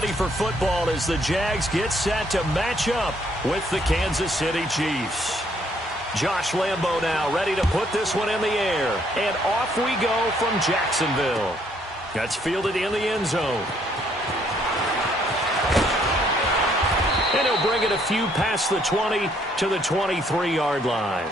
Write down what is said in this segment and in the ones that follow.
ready for football as the Jags get set to match up with the Kansas City Chiefs. Josh Lambo now ready to put this one in the air. And off we go from Jacksonville. That's fielded in the end zone. And he'll bring it a few past the 20 to the 23-yard line.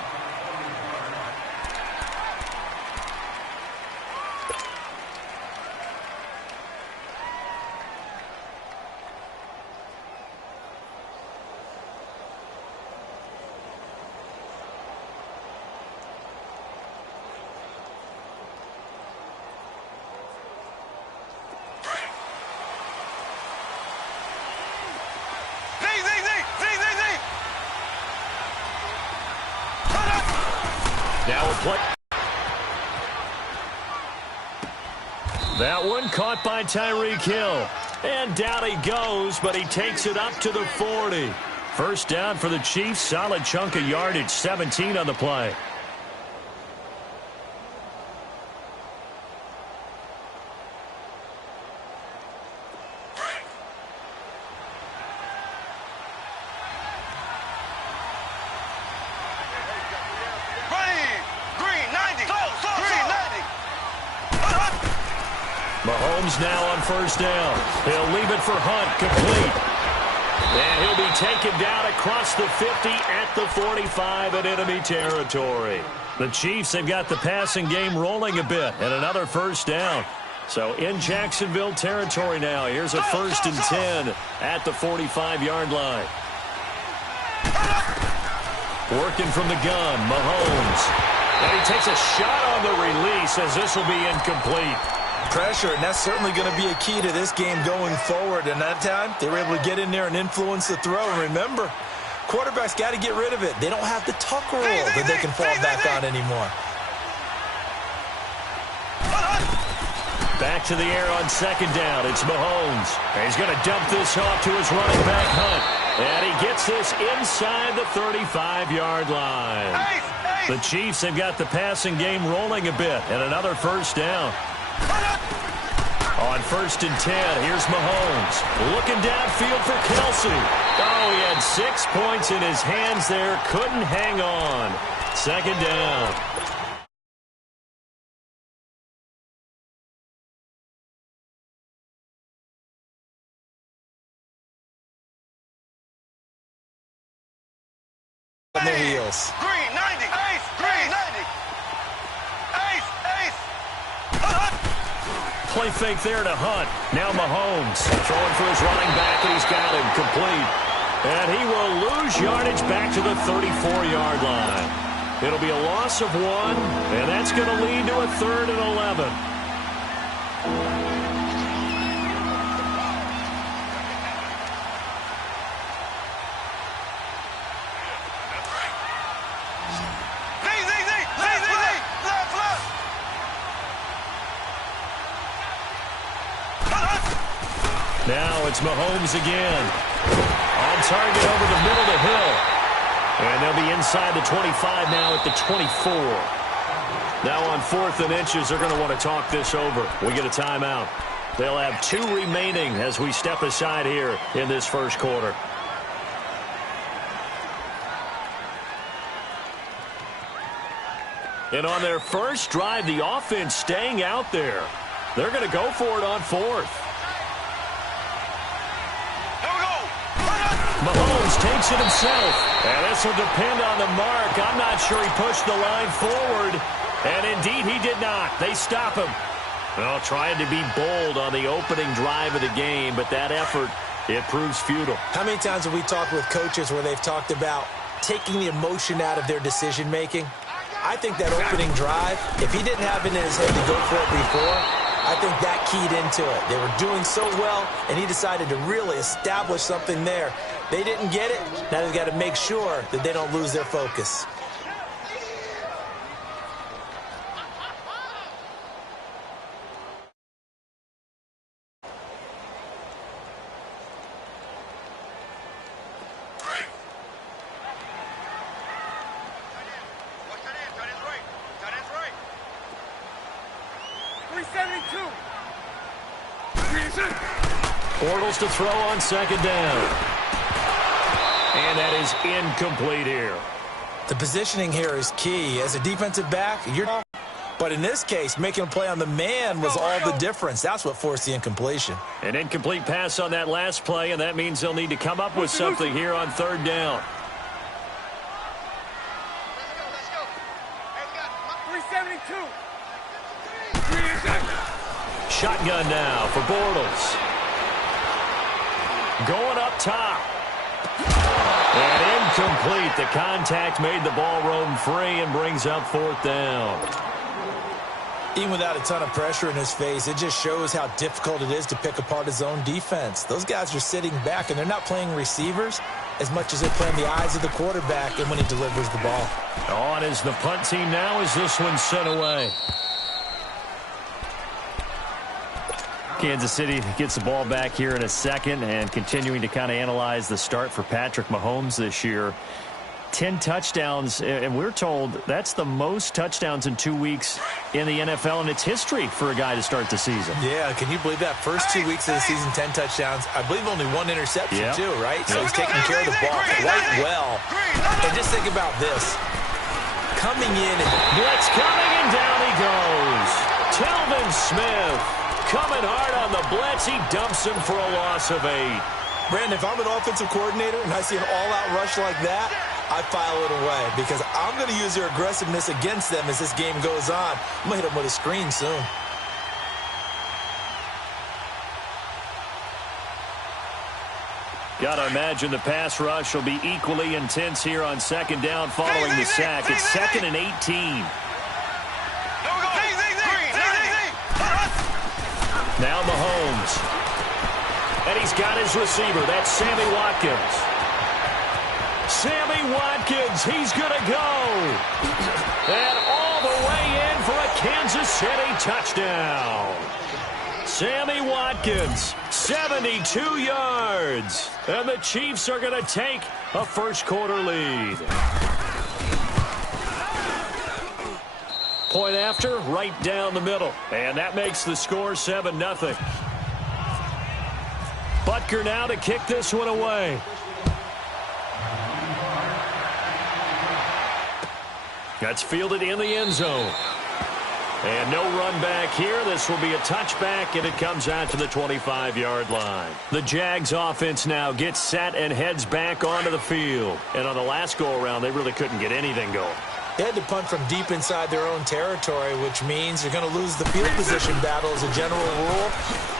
Now a play. That one caught by Tyreek Hill. And down he goes, but he takes it up to the 40. First down for the Chiefs. Solid chunk of yardage. 17 on the play. Mahomes now on first down. He'll leave it for Hunt, complete. And he'll be taken down across the 50 at the 45 in enemy territory. The Chiefs have got the passing game rolling a bit, and another first down. So in Jacksonville territory now. Here's a 1st and 10 at the 45-yard line. Working from the gun, Mahomes. And he takes a shot on the release as this will be incomplete. Pressure, and that's certainly going to be a key to this game going forward. And that time, they were able to get in there and influence the throw. And remember, quarterbacks got to get rid of it. They don't have the tuck rule that they can fall back on anymore. Back to the air on second down. It's Mahomes. And he's going to dump this off to his running back, Hunt. And he gets this inside the 35-yard line. The Chiefs have got the passing game rolling a bit, and another first down. On 1st and 10, here's Mahomes. Looking downfield for Kelsey. Oh, he had 6 points in his hands there. Couldn't hang on. Second down. On their heels. Green, 90. Ace, green, 90. Ace, ace. Play fake there to Hunt. Now Mahomes throwing for his running back, and he's got him complete. And he will lose yardage back to the 34-yard line. It'll be a loss of 1, and that's going to lead to a 3rd and 11. Now it's Mahomes again. On target over the middle to Hill. And they'll be inside the 25 now at the 24. Now on 4th and inches, they're going to want to talk this over. We get a timeout. They'll have 2 remaining as we step aside here in this first quarter. And on their first drive, the offense staying out there. They're going to go for it on 4th. Mahomes takes it himself. And this will depend on the mark. I'm not sure he pushed the line forward. And indeed, he did not. They stop him. Well, trying to be bold on the opening drive of the game, but that effort, it proves futile. How many times have we talked with coaches where they've talked about taking the emotion out of their decision-making? I think that opening drive, if he didn't have it in his head to go for it before, I think that keyed into it. They were doing so well, and he decided to really establish something there. They didn't get it. Now they've got to make sure that they don't lose their focus. Bortles to throw on second down. And that is incomplete here. The positioning here is key. As a defensive back, but in this case, making a play on the man was all the difference. That's what forced the incompletion. An incomplete pass on that last play, and that means they'll need to come up with something here on third down. Let's go. Hey, we got 372. Shotgun now for Bortles. Going up top. And incomplete. The contact made the ball roam free and brings up fourth down. Even without a ton of pressure in his face, it just shows how difficult it is to pick apart his own defense. Those guys are sitting back, and they're not playing receivers as much as they're playing the eyes of the quarterback and when he delivers the ball. On is the punt team now as this one's sent away. Kansas City gets the ball back here in a second and continuing to kind of analyze the start for Patrick Mahomes this year. 10 touchdowns, and we're told that's the most touchdowns in 2 weeks in the NFL in its history for a guy to start the season. Yeah, can you believe that? First 2 weeks of the season, 10 touchdowns. I believe only 1 interception, too, right? So he's taking care of the ball quite well. And just think about this. Coming in and blitz coming, and down he goes. Telvin Smith coming hard on the blitz. He dumps him for a loss of 8. Brandon, if I'm an offensive coordinator and I see an all-out rush like that, I file it away because I'm going to use their aggressiveness against them as this game goes on. I'm going to hit them with a screen soon. Got to imagine the pass rush will be equally intense here on second down following the sack. It's 2nd and 18. Now Mahomes. And he's got his receiver. That's Sammy Watkins. Sammy Watkins, he's going to go. And all the way in for a Kansas City touchdown. Sammy Watkins, 72 yards. And the Chiefs are going to take a first-quarter lead. Point after, right down the middle. And that makes the score 7-0. Butker now to kick this one away. That's fielded in the end zone. And no run back here. This will be a touchback, and it comes out to the 25-yard line. The Jags offense now gets set and heads back onto the field. And on the last go-around, they really couldn't get anything going. They had to punt from deep inside their own territory, which means they're going to lose the field position battle as a general rule.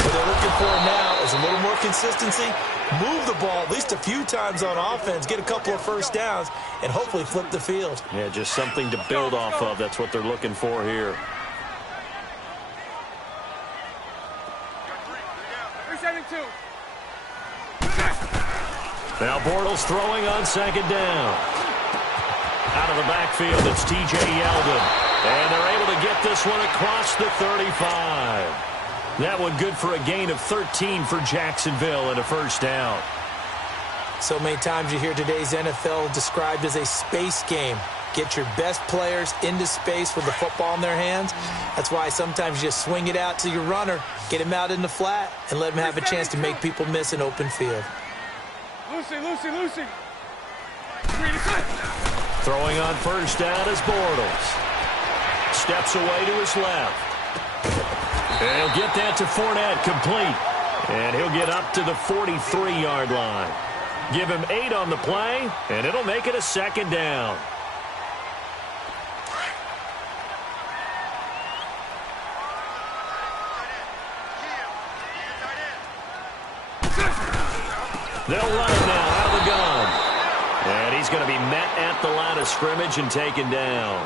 What they're looking for now is a little more consistency, move the ball at least a few times on offense, get a couple of first downs, and hopefully flip the field. Yeah, just something to build off of. That's what they're looking for here. Now Bortles throwing on second down. Out of the backfield, it's T.J. Yeldon. And they're able to get this one across the 35. That one good for a gain of 13 for Jacksonville and a first down. So many times you hear today's NFL described as a space game. Get your best players into space with the football in their hands. That's why sometimes you just swing it out to your runner, get him out in the flat, and let him have a chance to make people miss an open field. Lucy. Throwing on first down is Bortles. Steps away to his left. And he'll get that to Fournette, complete. And he'll get up to the 43-yard line. Give him 8 on the play, and it'll make it a second down. They'll run it now out of the gun. And he's going to be met at the line of scrimmage and taken down.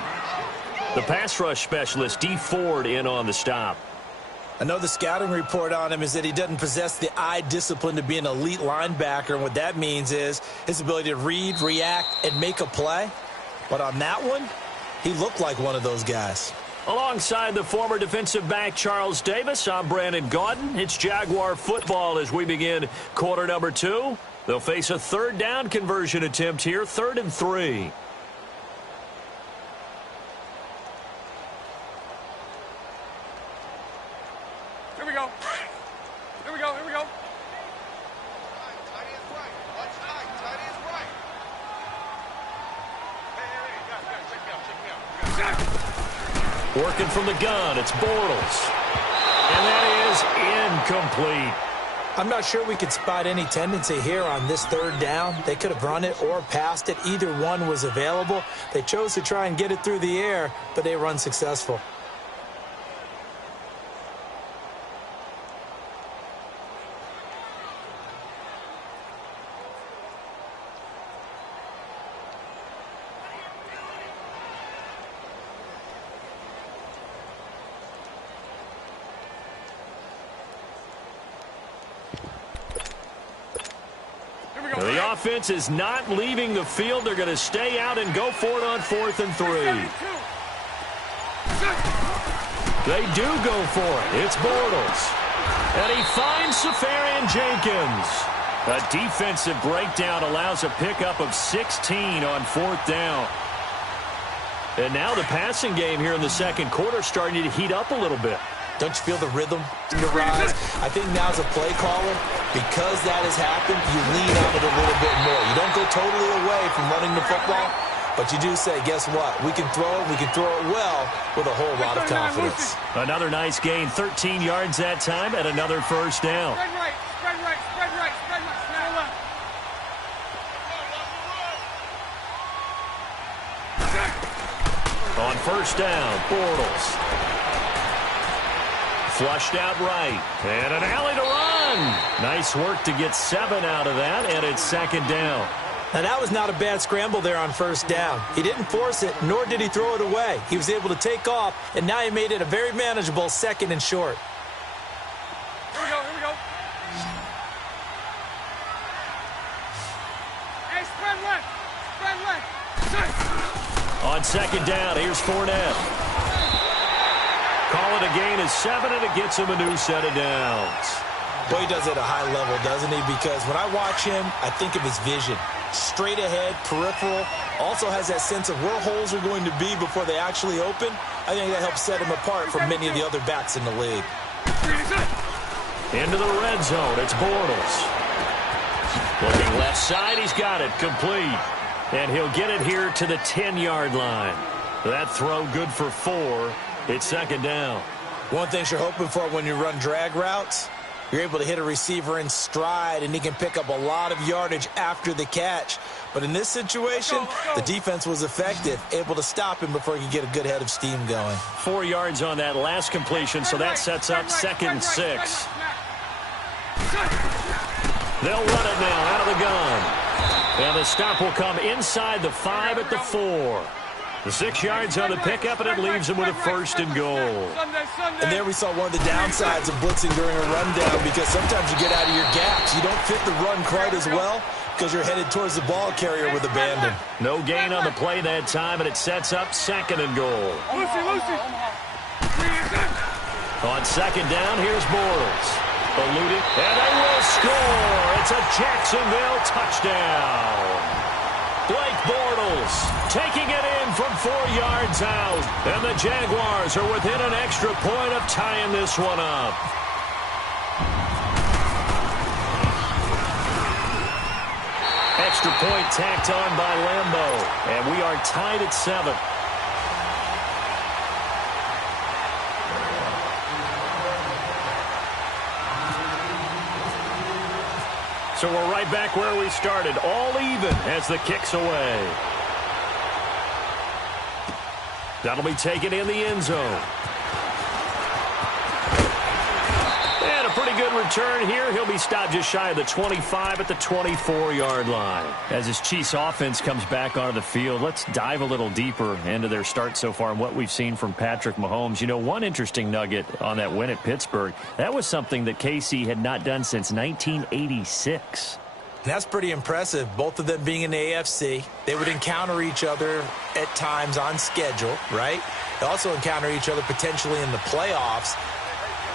The pass rush specialist, D. Ford, in on the stop. I know the scouting report on him is that he doesn't possess the eye discipline to be an elite linebacker, and what that means is his ability to read, react, and make a play. But on that one, he looked like one of those guys. Alongside the former defensive back Charles Davis, I'm Brandon Gaudin. It's Jaguar football as we begin quarter number 2. They'll face a third down conversion attempt here, 3rd and 3. Here we go. Working from the gun, it's Bortles. And that is incomplete. I'm not sure we could spot any tendency here on this third down. They could have run it or passed it. Either one was available. They chose to try and get it through the air, but they were unsuccessful. The offense is not leaving the field. They're going to stay out and go for it on 4th and 3. They do go for it. It's Bortles. And he finds Safarian-Jenkins. A defensive breakdown allows a pickup of 16 on 4th down. And now the passing game here in the second quarter starting to heat up a little bit. Don't you feel the rhythm in your rise? I think now's a play caller. Because that has happened, you lean on it a little bit more. You don't go totally away from running the football, but you do say, guess what? We can throw it. We can throw it well with a whole lot of confidence. Another nice gain, 13 yards that time, and another first down. Spread right, spread right, spread right, spread right, spread left. On first down, Bortles. Flushed out right. And an alley to run. Nice work to get 7 out of that, and it's second down. Now, that was not a bad scramble there on first down. He didn't force it, nor did he throw it away. He was able to take off, and now he made it a very manageable 2nd and short. Here we go, here we go. Hey, spread left, spread left. On second down, here's Fournette. Call it a gain of 7, and it gets him a new set of downs. Boy, he does it at a high level, doesn't he? Because when I watch him, I think of his vision. Straight ahead, peripheral. Also has that sense of where holes are going to be before they actually open. I think that helps set him apart from many of the other backs in the league. Into the red zone, it's Bortles. Looking left side, he's got it, complete. And he'll get it here to the 10-yard line. That throw good for 4. It's second down. One thing you're hoping for when you run drag routes, you're able to hit a receiver in stride, and he can pick up a lot of yardage after the catch. But in this situation, the defense was effective, able to stop him before he could get a good head of steam going. 4 yards on that last completion, so that sets up 2nd and 6. They'll run it now out of the gun. And the stop will come inside the 5 at the 4. The 6 yards on the pickup, and it leaves him with a 1st and goal. And there we saw one of the downsides of blitzing during a rundown, because sometimes you get out of your gaps. You don't fit the run quite as well because you're headed towards the ball carrier with abandon. No gain on the play that time, and it sets up 2nd and goal. Lucy. On second down, here's Bortles. Eluding, and they will score. It's a Jacksonville touchdown. Blake Bortles taking it in from 4 yards out. And the Jaguars are within an extra point of tying this one up. Extra point tacked on by Lambeau. And we are tied at 7. So we're right back where we started, all even as the kick's away. That'll be taken in the end zone. And a pretty good return here. He'll be stopped just shy of the 25 at the 24-yard line. As his Chiefs offense comes back onto the field, let's dive a little deeper into their start so far and what we've seen from Patrick Mahomes. You know, one interesting nugget on that win at Pittsburgh, that was something that KC had not done since 1986. That's pretty impressive, both of them being in the AFC. They would encounter each other at times on schedule, right? They also encounter each other potentially in the playoffs.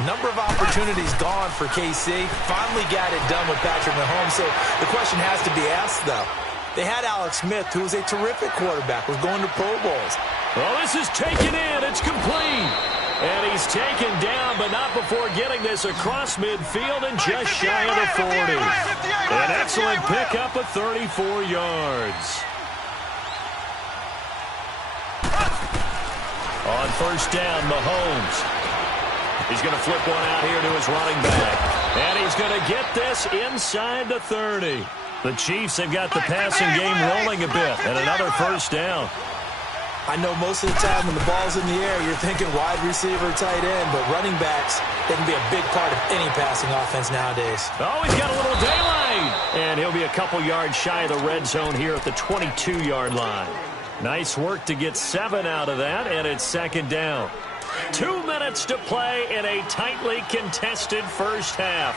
Number of opportunities gone for KC. Finally got it done with Patrick Mahomes. So the question has to be asked, though. They had Alex Smith, who was a terrific quarterback, was going to Pro Bowls. Well, this is taken in. It's complete. And he's taken down, but not before getting this across midfield and just shy of the 40. An excellent pickup of 34 yards. On first down, Mahomes. He's going to flip one out here to his running back. And he's going to get this inside the 30. The Chiefs have got the passing game rolling a bit. And another first down. I know most of the time when the ball's in the air, you're thinking wide receiver, tight end, but running backs, they can be a big part of any passing offense nowadays. Oh, he's got a little daylight. And he'll be a couple yards shy of the red zone here at the 22-yard line. Nice work to get 7 out of that, and it's second down. 2 minutes to play in a tightly contested first half.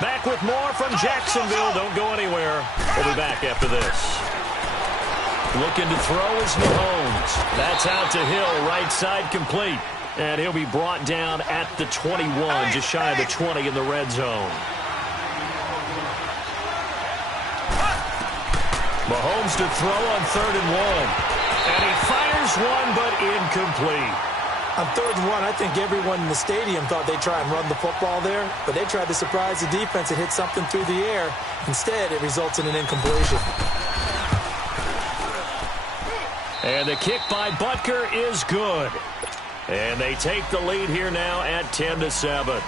Back with more from Jacksonville. Don't go anywhere. We'll be back after this. Looking to throw is Mahomes. That's out to Hill, right side complete. And he'll be brought down at the 21, just shy of the 20 in the red zone. Mahomes to throw on 3rd and 1. And he fires one, but incomplete. On 3rd and 1, I think everyone in the stadium thought they'd try and run the football there, but they tried to surprise the defense and hit something through the air. Instead, it results in an incompletion. And the kick by Butker is good. And they take the lead here now at 10-7.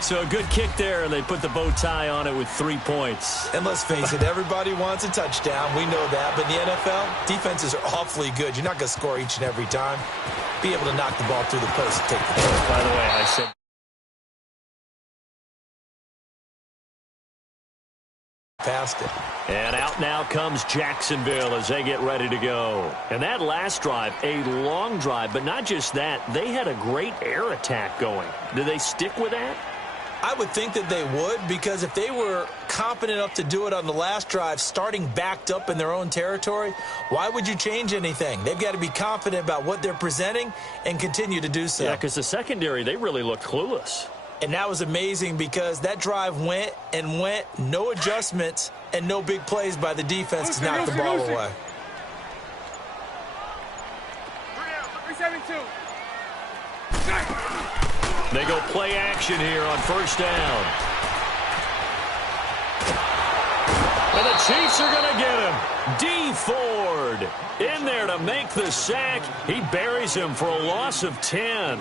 So a good kick there, and they put the bow tie on it with 3 points. And let's face it, everybody wants a touchdown. We know that. But in the NFL, defenses are awfully good. You're not going to score each and every time. Be able to knock the ball through the post and take the kick. By the way, I said past it. And out now comes Jacksonville as they get ready to go. And that last drive, a long drive, but not just that. They had a great air attack going. Do they stick with that? I would think that they would, because if they were confident enough to do it on the last drive, starting backed up in their own territory, why would you change anything? They've got to be confident about what they're presenting and continue to do so. Yeah, because the secondary, they really looked clueless. And that was amazing because that drive went and went, no adjustments, and no big plays by the defense to knock the ball away. 3-7-2. They go play action here on first down. And the Chiefs are going to get him. D. Ford in there to make the sack. He buries him for a loss of 10.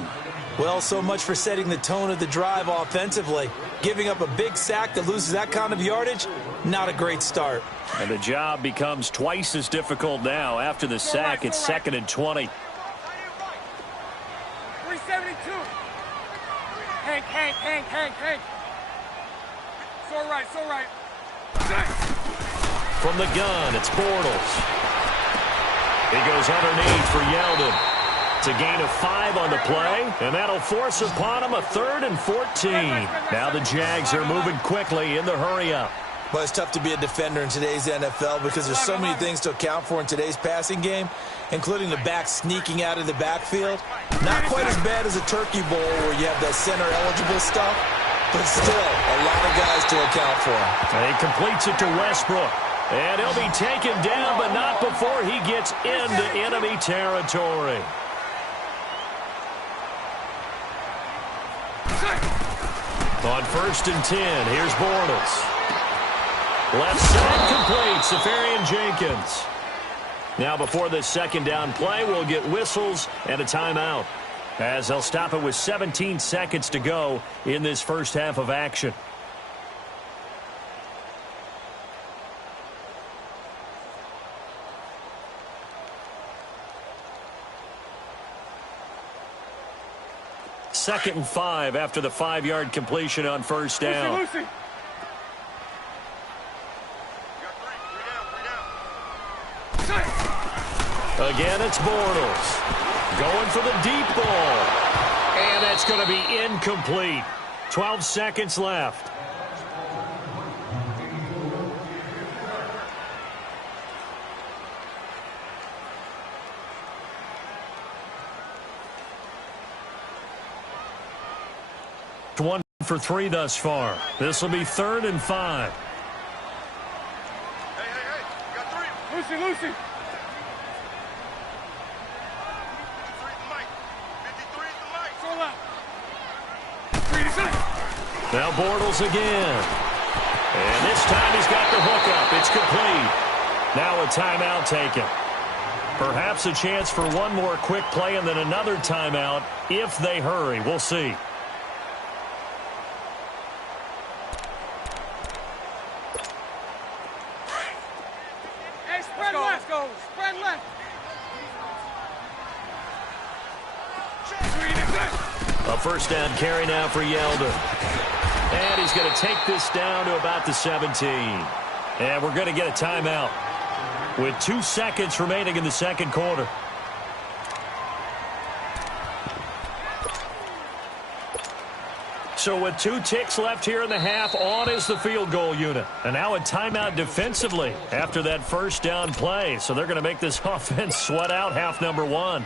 Well, so much for setting the tone of the drive offensively. Giving up a big sack that loses that kind of yardage, not a great start. And the job becomes twice as difficult now. After the sack, it's 2nd and 20. 372. Hank. So right. From the gun, it's Bortles. He goes underneath for Yeldon. It's a gain of 5 on the play, and that'll force upon him a 3rd and 14. Now the Jags are moving quickly in the hurry-up. Well, it's tough to be a defender in today's NFL because there's so many things to account for in today's passing game, including the back sneaking out of the backfield. Not quite as bad as a turkey bowl where you have that center-eligible stuff, but still a lot of guys to account for. And he completes it to Westbrook. And he'll be taken down, but not before he gets into enemy territory. On 1st and 10, here's Bortles. Left side complete, Safarian-Jenkins. Now before this second down play, we'll get whistles and a timeout, as they'll stop it with 17 seconds to go in this first half of action. Second and 5 after the 5-yard completion on first down. Lucy. Again, it's Bortles. Going for the deep ball. And that's going to be incomplete. 12 seconds left. One for 3 thus far. This will be 3rd and 5. Hey. Lucy. Now Bortles again. And this time he's got the hookup. It's complete. Now a timeout taken. Perhaps a chance for one more quick play and then another timeout if they hurry. We'll see. Hey, spread left. Go. Spread left. A first down carry now for Yeldon. And he's going to take this down to about the 17. And we're going to get a timeout with 2 seconds remaining in the second quarter. So with 2 ticks left here in the half, on is the field goal unit. And now a timeout defensively after that first down play. So they're going to make this offense sweat out half number 1.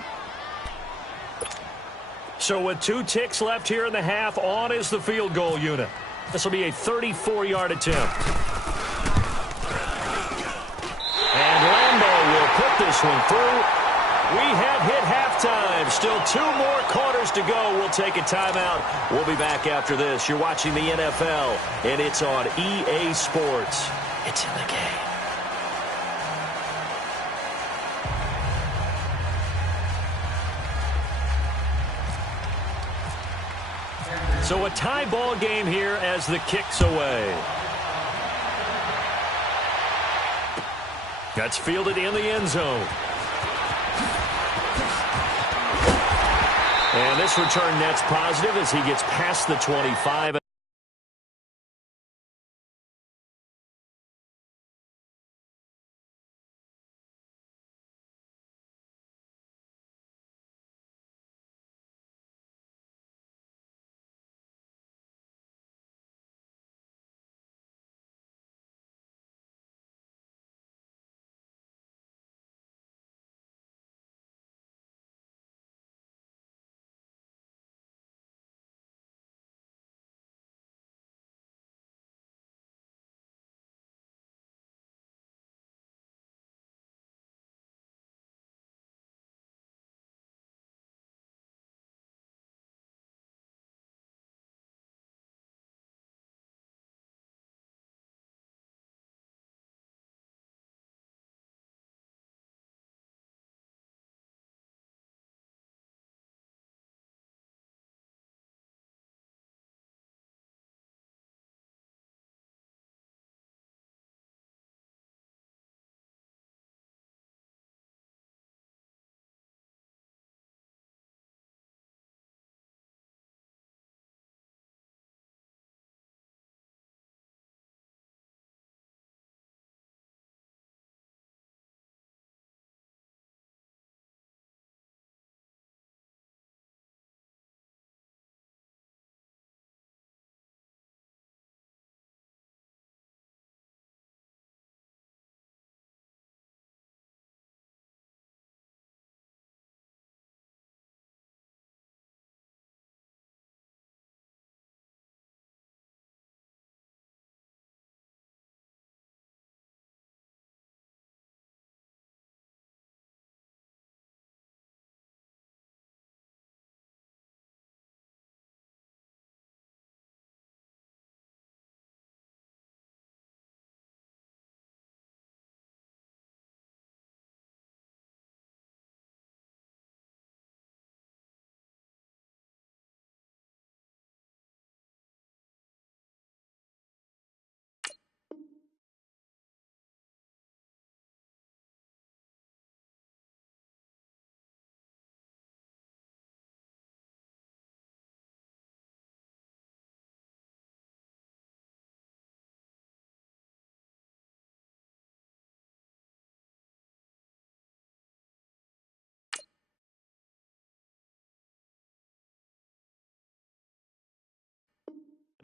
So with 2 ticks left here in the half, on is the field goal unit. This will be a 34-yard attempt. And Lambeau will put this one through. We have hit halftime. Still 2 more quarters to go. We'll take a timeout. We'll be back after this. You're watching the NFL, and it's on EA Sports. It's in the game. So a tie ball game here as the kick's away. That's fielded in the end zone. And this return net's positive as he gets past the 25.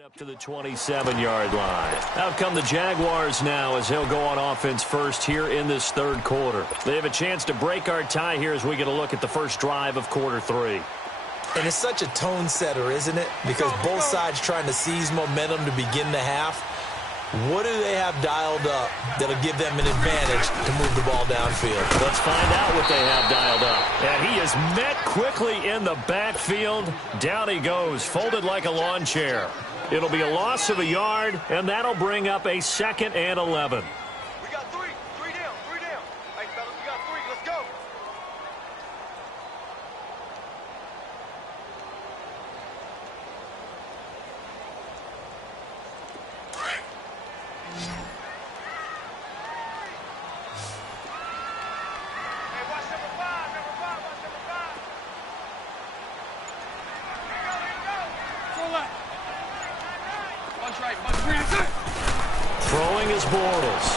Up to the 27-yard line. Out come the Jaguars now as he'll go on offense first here in this third quarter. They have a chance to break our tie here as we get a look at the first drive of quarter 3. And it's such a tone setter, isn't it? Because both sides trying to seize momentum to begin the half. What do they have dialed up that'll give them an advantage to move the ball downfield? Let's find out what they have dialed up. And he is met quickly in the backfield. Down he goes, folded like a lawn chair. It'll be a loss of a yard, and that'll bring up a 2nd and 11. We got 3. 3 down. 3 down. Hey, fellas, we got 3. Let's go. Throwing is Bortles.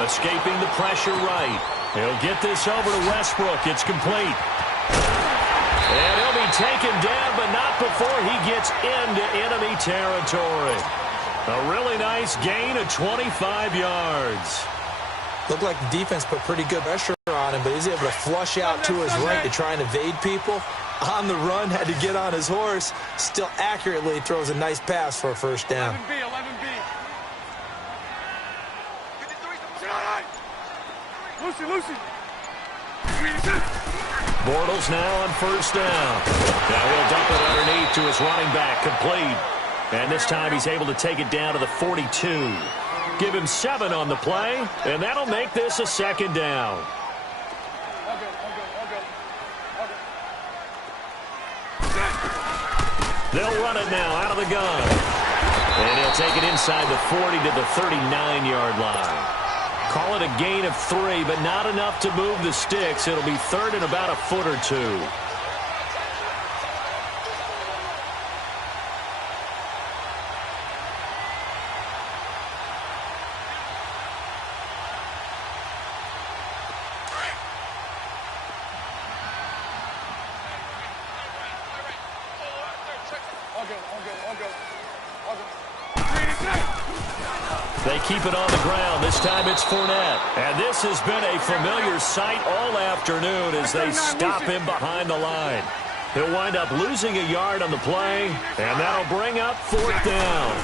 Escaping the pressure right. He'll get this over to Westbrook. It's complete. And he'll be taken down, but not before he gets into enemy territory. A really nice gain of 25 yards. Looked like the defense put pretty good pressure on him, but he's able to flush out to his right to try and evade people. On the run, had to get on his horse. Still accurately throws a nice pass for a first down. 11B. Lucy. Bortles now on first down. Now he'll dump it underneath to his running back, complete. And this time he's able to take it down to the 42. Give him 7 on the play, and that'll make this a second down. They'll run it now out of the gun. And he'll take it inside the 40 to the 39-yard line. Call it a gain of 3, but not enough to move the sticks. It'll be third and about a foot or two. They keep it on the ground. This time it's Fournette. And this has been a familiar sight all afternoon as they stop him behind the line. He'll wind up losing a yard on the play, and that'll bring up fourth down.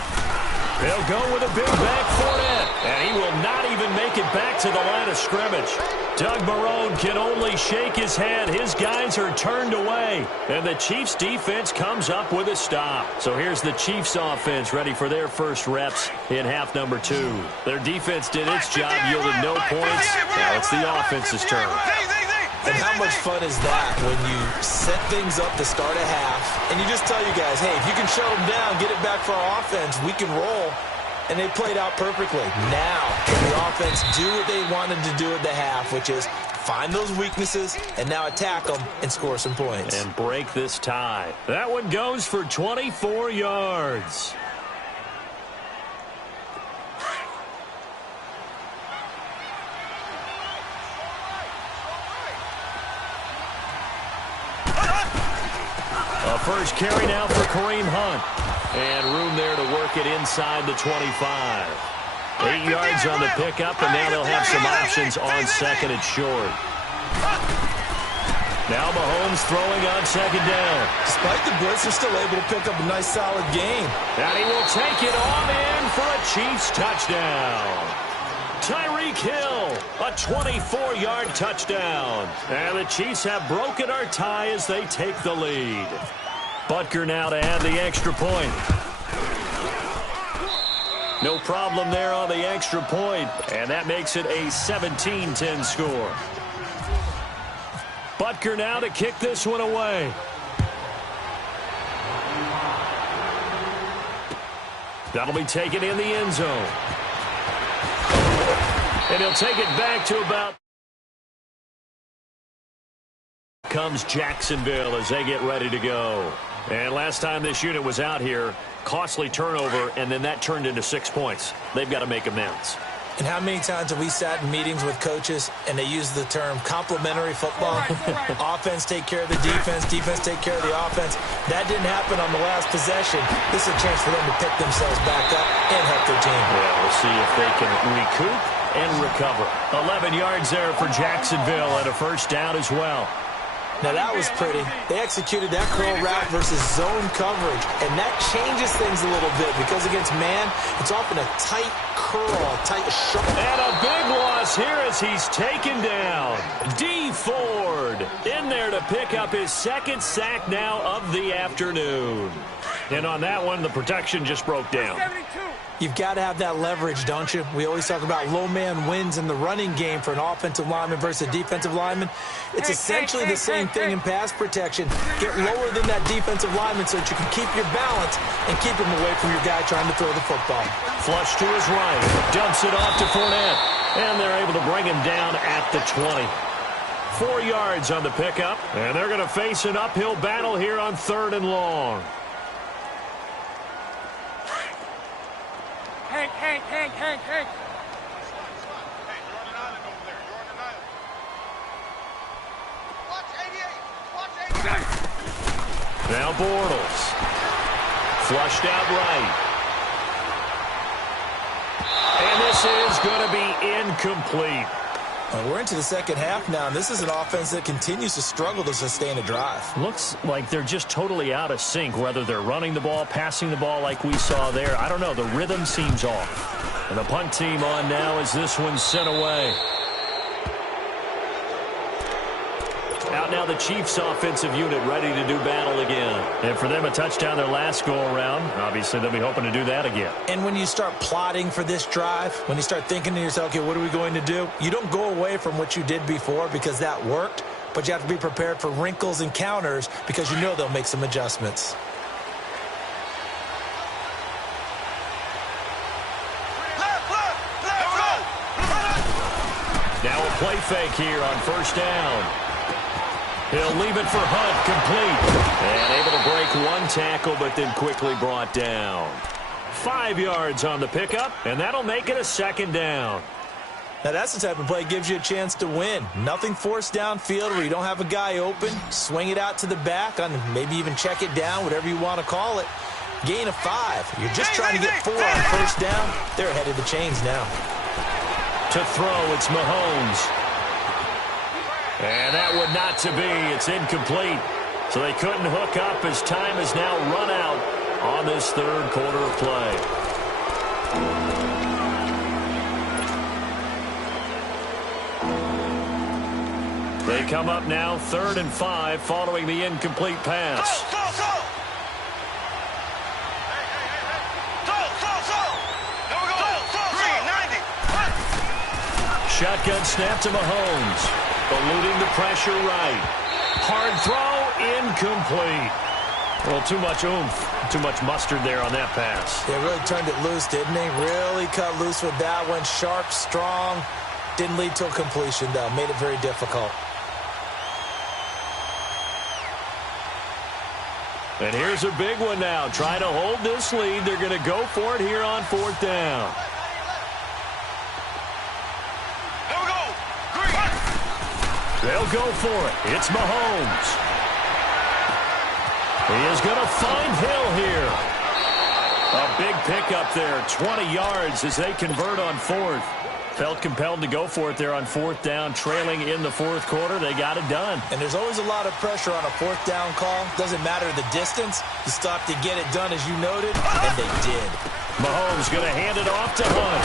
They'll go with a big back Fournette, and he will not even make it back to the line of scrimmage. Doug Marrone can only shake his head. His guys are turned away, and the Chiefs' defense comes up with a stop. So here's the Chiefs' offense ready for their first reps in half number 2. Their defense did its job, yielded no points. Now it's the offense's turn. And how much fun is that when you set things up to start a half, and you just tell you guys, hey, if you can shut them down, get it back for our offense, we can roll. And they played out perfectly. Now, can the offense do what they wanted to do at the half, which is find those weaknesses and now attack them and score some points. And break this tie. That one goes for 24 yards. A first carry now for Kareem Hunt. And room there to work it inside the 25. 8 yards on the pickup, and now they'll have some options on second and short. Now Mahomes throwing on second down. Despite the blitz, they're still able to pick up a nice solid gain. And he will take it on in for a Chiefs touchdown. Tyreek Hill, a 24-yard touchdown. And the Chiefs have broken our tie as they take the lead. Butker now to add the extra point. No problem there on the extra point, and that makes it a 17-10 score. Butker now to kick this one away. That'll be taken in the end zone. And he'll take it back to about... Comes Jacksonville as they get ready to go. And last time this unit was out here, costly turnover, and then that turned into 6 points. They've got to make amends. And how many times have we sat in meetings with coaches and they use the term complementary football? Offense take care of the defense, defense take care of the offense. That didn't happen on the last possession. This is a chance for them to pick themselves back up and help their team. Yeah, we'll see if they can recoup and recover. 11 yards there for Jacksonville and a first down as well. Now that was pretty. They executed that curl route versus zone coverage, and that changes things a little bit because against man, it's often a tight curl, tight sharp. And a big loss here as he's taken down. D. Ford in there to pick up his second sack now of the afternoon. And on that one, the protection just broke down. You've got to have that leverage, don't you? We always talk about low man wins in the running game for an offensive lineman versus a defensive lineman. It's essentially the same thing in pass protection. Get lower than that defensive lineman so that you can keep your balance and keep him away from your guy trying to throw the football. Flush to his right. Dumps it off to Fournette. And they're able to bring him down at the 20. 4 yards on the pickup. And they're going to face an uphill battle here on 3rd and long. Hank. Hey, you're on an island over there. You're on an island. Watch 88. Watch 88. Now Bortles. Flushed out right. And this is going to be incomplete. We're into the second half now, and this is an offense that continues to struggle to sustain a drive. Looks like they're just totally out of sync, whether they're running the ball, passing the ball like we saw there. I don't know. The rhythm seems off. And the punt team on now as this one's sent away. Out now the Chiefs offensive unit ready to do battle again. And for them, a touchdown their last go-around. Obviously, they'll be hoping to do that again. And when you start plotting for this drive, when you start thinking to yourself, okay, what are we going to do? You don't go away from what you did before because that worked, but you have to be prepared for wrinkles and counters because you know they'll make some adjustments. Now a play fake here on first down. He'll leave it for Hunt, complete. And able to break one tackle, but then quickly brought down. 5 yards on the pickup, and that'll make it a second down. Now that's the type of play that gives you a chance to win. Nothing forced downfield where you don't have a guy open. Swing it out to the back, on maybe even check it down, whatever you want to call it. Gain of 5. You're just trying to get 4 on first down. They're ahead of the chains now. To throw, it's Mahomes. And that would not to be. It's incomplete. So they couldn't hook up as time has now run out on this third quarter of play. They come up now 3rd and 5 following the incomplete pass. Shotgun snap to Mahomes. Eluding the pressure right. Hard throw, incomplete. Well, too much oomph, too much mustard there on that pass. They really turned it loose, didn't they? Really cut loose with that one. Sharp, strong. Didn't lead to a completion, though. Made it very difficult. And here's a big one now. Trying to hold this lead. They're going to go for it here on 4th down. They'll go for it. It's Mahomes. He is going to find Hill here. A big pickup there. 20 yards as they convert on 4th. Felt compelled to go for it there on 4th down. Trailing in the 4th quarter. They got it done. And there's always a lot of pressure on a 4th down call. Doesn't matter the distance. You stop to get it done as you noted, and they did. Mahomes going to hand it off to Hunt.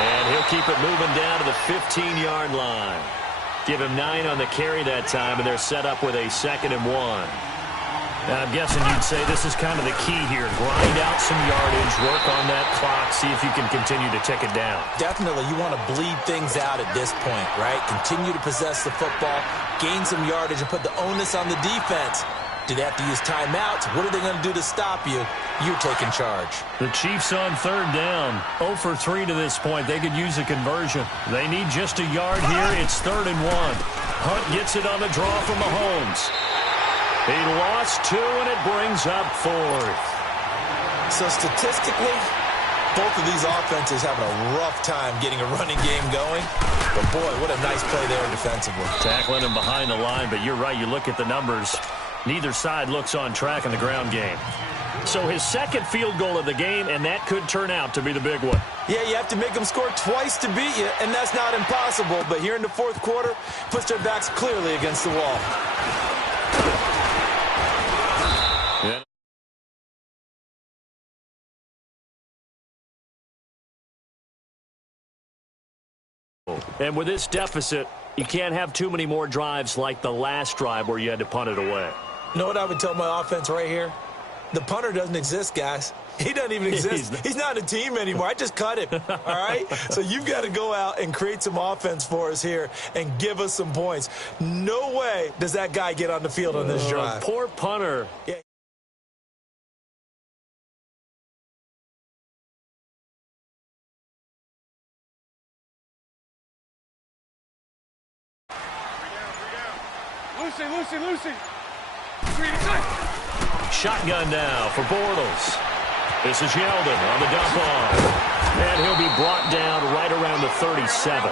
And he'll keep it moving down to the 15-yard line. Give him 9 on the carry that time, and they're set up with a 2nd and 1. Now, I'm guessing you'd say this is kind of the key here. Grind out some yardage, work on that clock, see if you can continue to tick it down. Definitely, you want to bleed things out at this point, right? Continue to possess the football, gain some yardage, and put the onus on the defense. Do they have to use timeouts? What are they going to do to stop you? You're taking charge. The Chiefs on 3rd down. 0 for 3 to this point. They could use a conversion. They need just a yard here. It's 3rd and 1. Hunt gets it on the draw from Mahomes. He lost 2, and it brings up 4th. So statistically, both of these offenses having a rough time getting a running game going. But, boy, what a nice play there defensively. Tackling him behind the line, but you're right. You look at the numbers. Neither side looks on track in the ground game. So his 2nd field goal of the game, and that could turn out to be the big one. Yeah, you have to make them score twice to beat you, and that's not impossible. But here in the 4th quarter, puts their backs clearly against the wall. Yeah. And with this deficit, you can't have too many more drives like the last drive where you had to punt it away. You know what I would tell my offense right here? The punter doesn't exist, guys. He doesn't even exist. He's not a team anymore. I just cut him, all right? So you've got to go out and create some offense for us here and give us some points. No way does that guy get on the field on this drive. Poor punter. Yeah. Lucy. Shotgun now for Bortles. This is Yeldon on the dump off. And he'll be brought down right around the 37.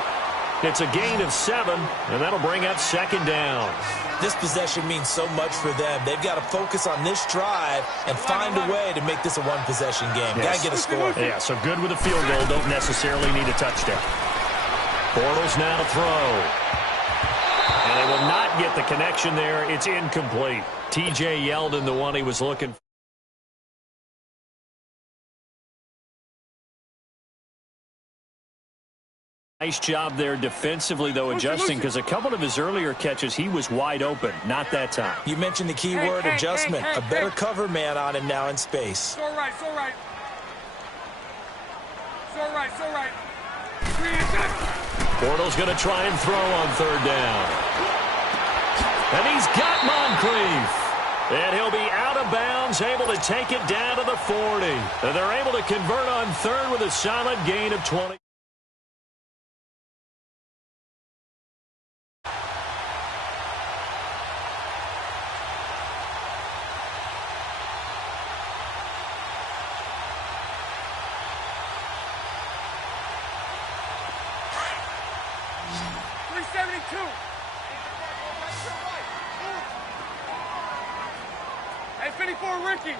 It's a gain of 7, and that'll bring up second down. This possession means so much for them. They've got to focus on this drive and find a way to make this a one-possession game. Yes. Got to get a score. Yeah, so good with a field goal. Don't necessarily need a touchdown. Bortles now to throw. And they will not get the connection there. It's incomplete. T.J. Yeldon, the one he was looking for. Nice job there defensively, though, adjusting, because a couple of his earlier catches, he was wide open. Not that time. You mentioned the key word, adjustment. A better cover man on him now in space. So right. Bortles going to try and throw on third down. And he's got Moncrief. And he'll be out of bounds, able to take it down to the 40. And they're able to convert on third with a solid gain of 20. Hey, 54, Ricky.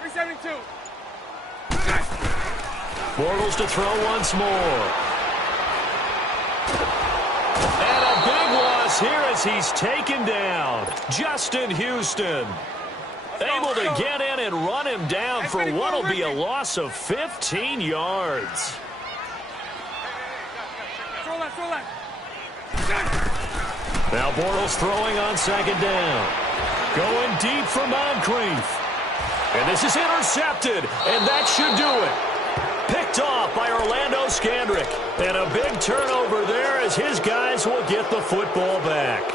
372. Bortles to throw once more. And a big loss here as he's taken down. Justin Houston able to get in and run him down for what will be a loss of 15 yards. Throw left. Now Bortles throwing on second down. Going deep for Moncrief. And this is intercepted, and that should do it. Picked off by Orlando Scandrick. And a big turnover there as his guys will get the football back.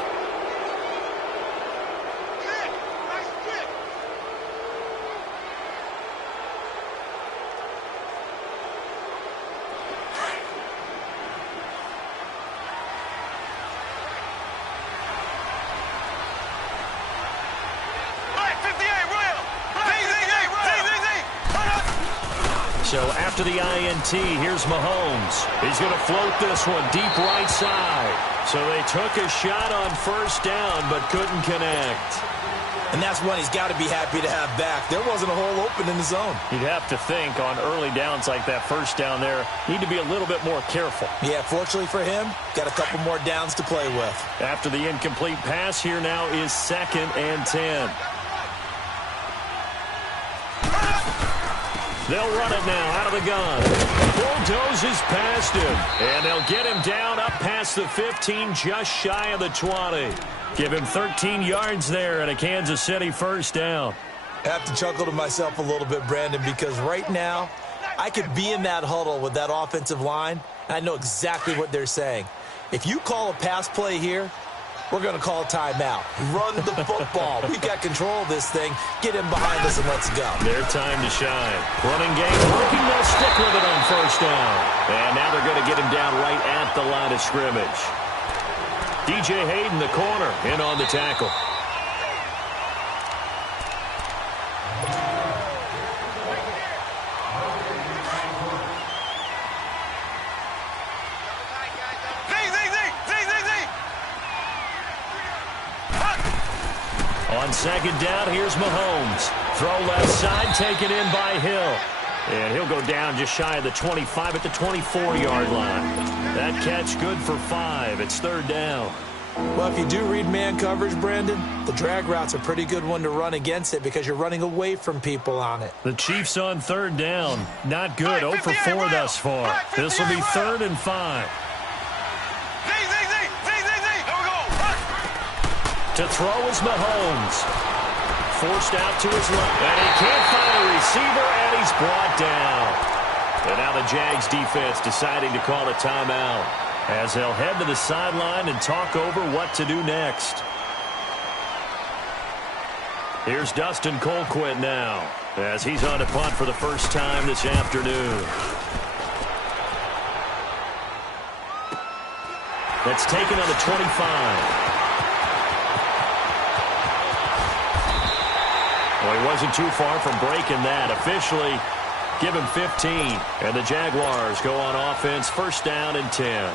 So after the INT, here's Mahomes. He's going to float this one deep right side. So they took a shot on first down but couldn't connect. And that's one he's got to be happy to have back. There wasn't a hole open in the zone. You'd have to think on early downs like that first down there, need to be a little bit more careful. Yeah, fortunately for him, got a couple more downs to play with. After the incomplete pass, here now is 2nd and 10. They'll run it now out of the gun. Bulldozes past him. And they'll get him down up past the 15, just shy of the 20. Give him 13 yards there and a Kansas City first down. I have to chuckle to myself a little bit, Brandon, because right now I could be in that huddle with that offensive line, and I know exactly what they're saying. If you call a pass play here, we're going to call a timeout. Run the football. We've got control of this thing. Get him behind us and let's go. Their time to shine. Running game working. They'll stick with it on first down. And now they're going to get him down right at the line of scrimmage. DJ Hayden, the corner, in on the tackle. On second down, here's Mahomes. Throw left side, taken in by Hill. And he'll go down just shy of the 25 at the 24-yard line. That catch good for 5. It's third down. Well, if you do read man coverage, Brandon, the drag route's a pretty good one to run against it because you're running away from people on it. The Chiefs on third down. Not good. 0 for 4 thus far. This will be 3rd and 5. To throw is Mahomes. Forced out to his left. And he can't find a receiver, and he's brought down. And now the Jags defense deciding to call a timeout as they'll head to the sideline and talk over what to do next. Here's Dustin Colquitt now as he's on to punt for the first time this afternoon. That's taken on the 25. Well, he wasn't too far from breaking that. Officially, Give him 15. And the Jaguars go on offense, first down and 10.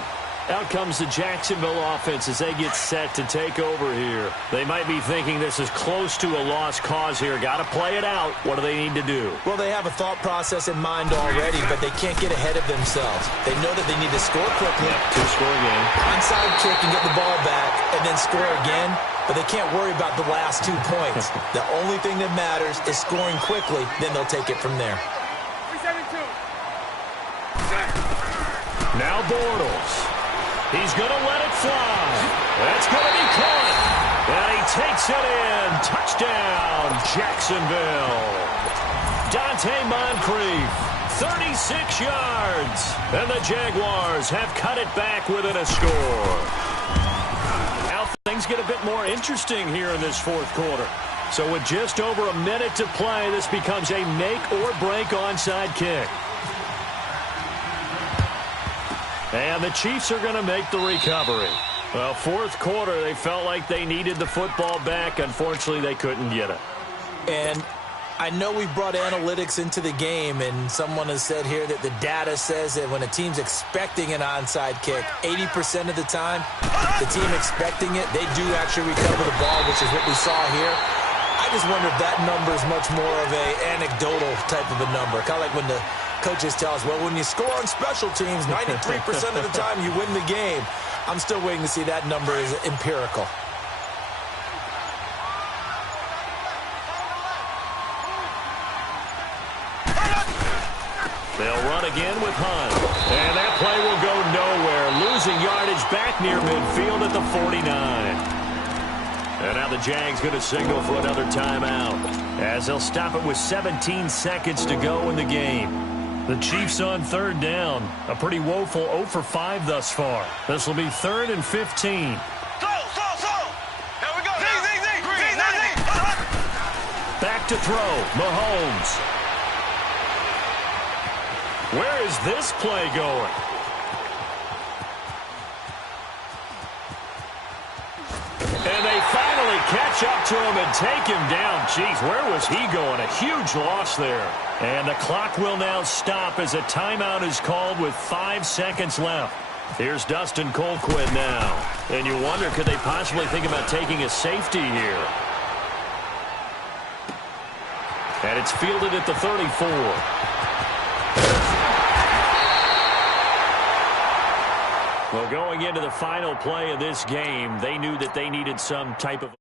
Out comes the Jacksonville offense as they get set to take over here. They might be thinking this is close to a lost cause here. Got to play it out. What do they need to do? Well, they have a thought process in mind already, but they can't get ahead of themselves. They know that they need to score quickly. To score again. Onside kick and get the ball back and then score again, but they can't worry about the last 2 points. The only thing that matters is scoring quickly, then they'll take it from there. 372. Now Bortles. He's going to let it fly. That's going to be caught. And he takes it in. Touchdown, Jacksonville. Dante Moncrief, 36 yards. And the Jaguars have cut it back within a score. Now things get a bit more interesting here in this fourth quarter. So with just over a minute to play, this becomes a make-or-break onside kick. And the Chiefs are going to make the recovery. Well, fourth quarter, they felt like they needed the football back. Unfortunately, they couldn't get it. And I know we brought analytics into the game, and someone has said here that the data says that when a team's expecting an onside kick, 80% of the time, the team expecting it, they do actually recover the ball, which is what we saw here. I just wonder if that number is much more of an anecdotal type of a number. Kind of like when the coaches tell us, well, when you score on special teams, 93% of the time you win the game. I'm still waiting to see that number is empirical. They'll run again with Hunt. And that play will go nowhere. Losing yardage back near midfield at the 49. And now the Jags going to signal for another timeout, as they'll stop it with 17 seconds to go in the game. The Chiefs on third down. A pretty woeful 0 for 5 thus far. This will be 3rd and 15. Here we go. Back to throw. Mahomes. Where is this play going? And they finally catch up to him and take him down. Jeez, where was he going? A huge loss there. And the clock will now stop as a timeout is called with 5 seconds left. Here's Dustin Colquitt now. And you wonder, could they possibly think about taking a safety here? And it's fielded at the 34. Well, going into the final play of this game, they knew that they needed some type of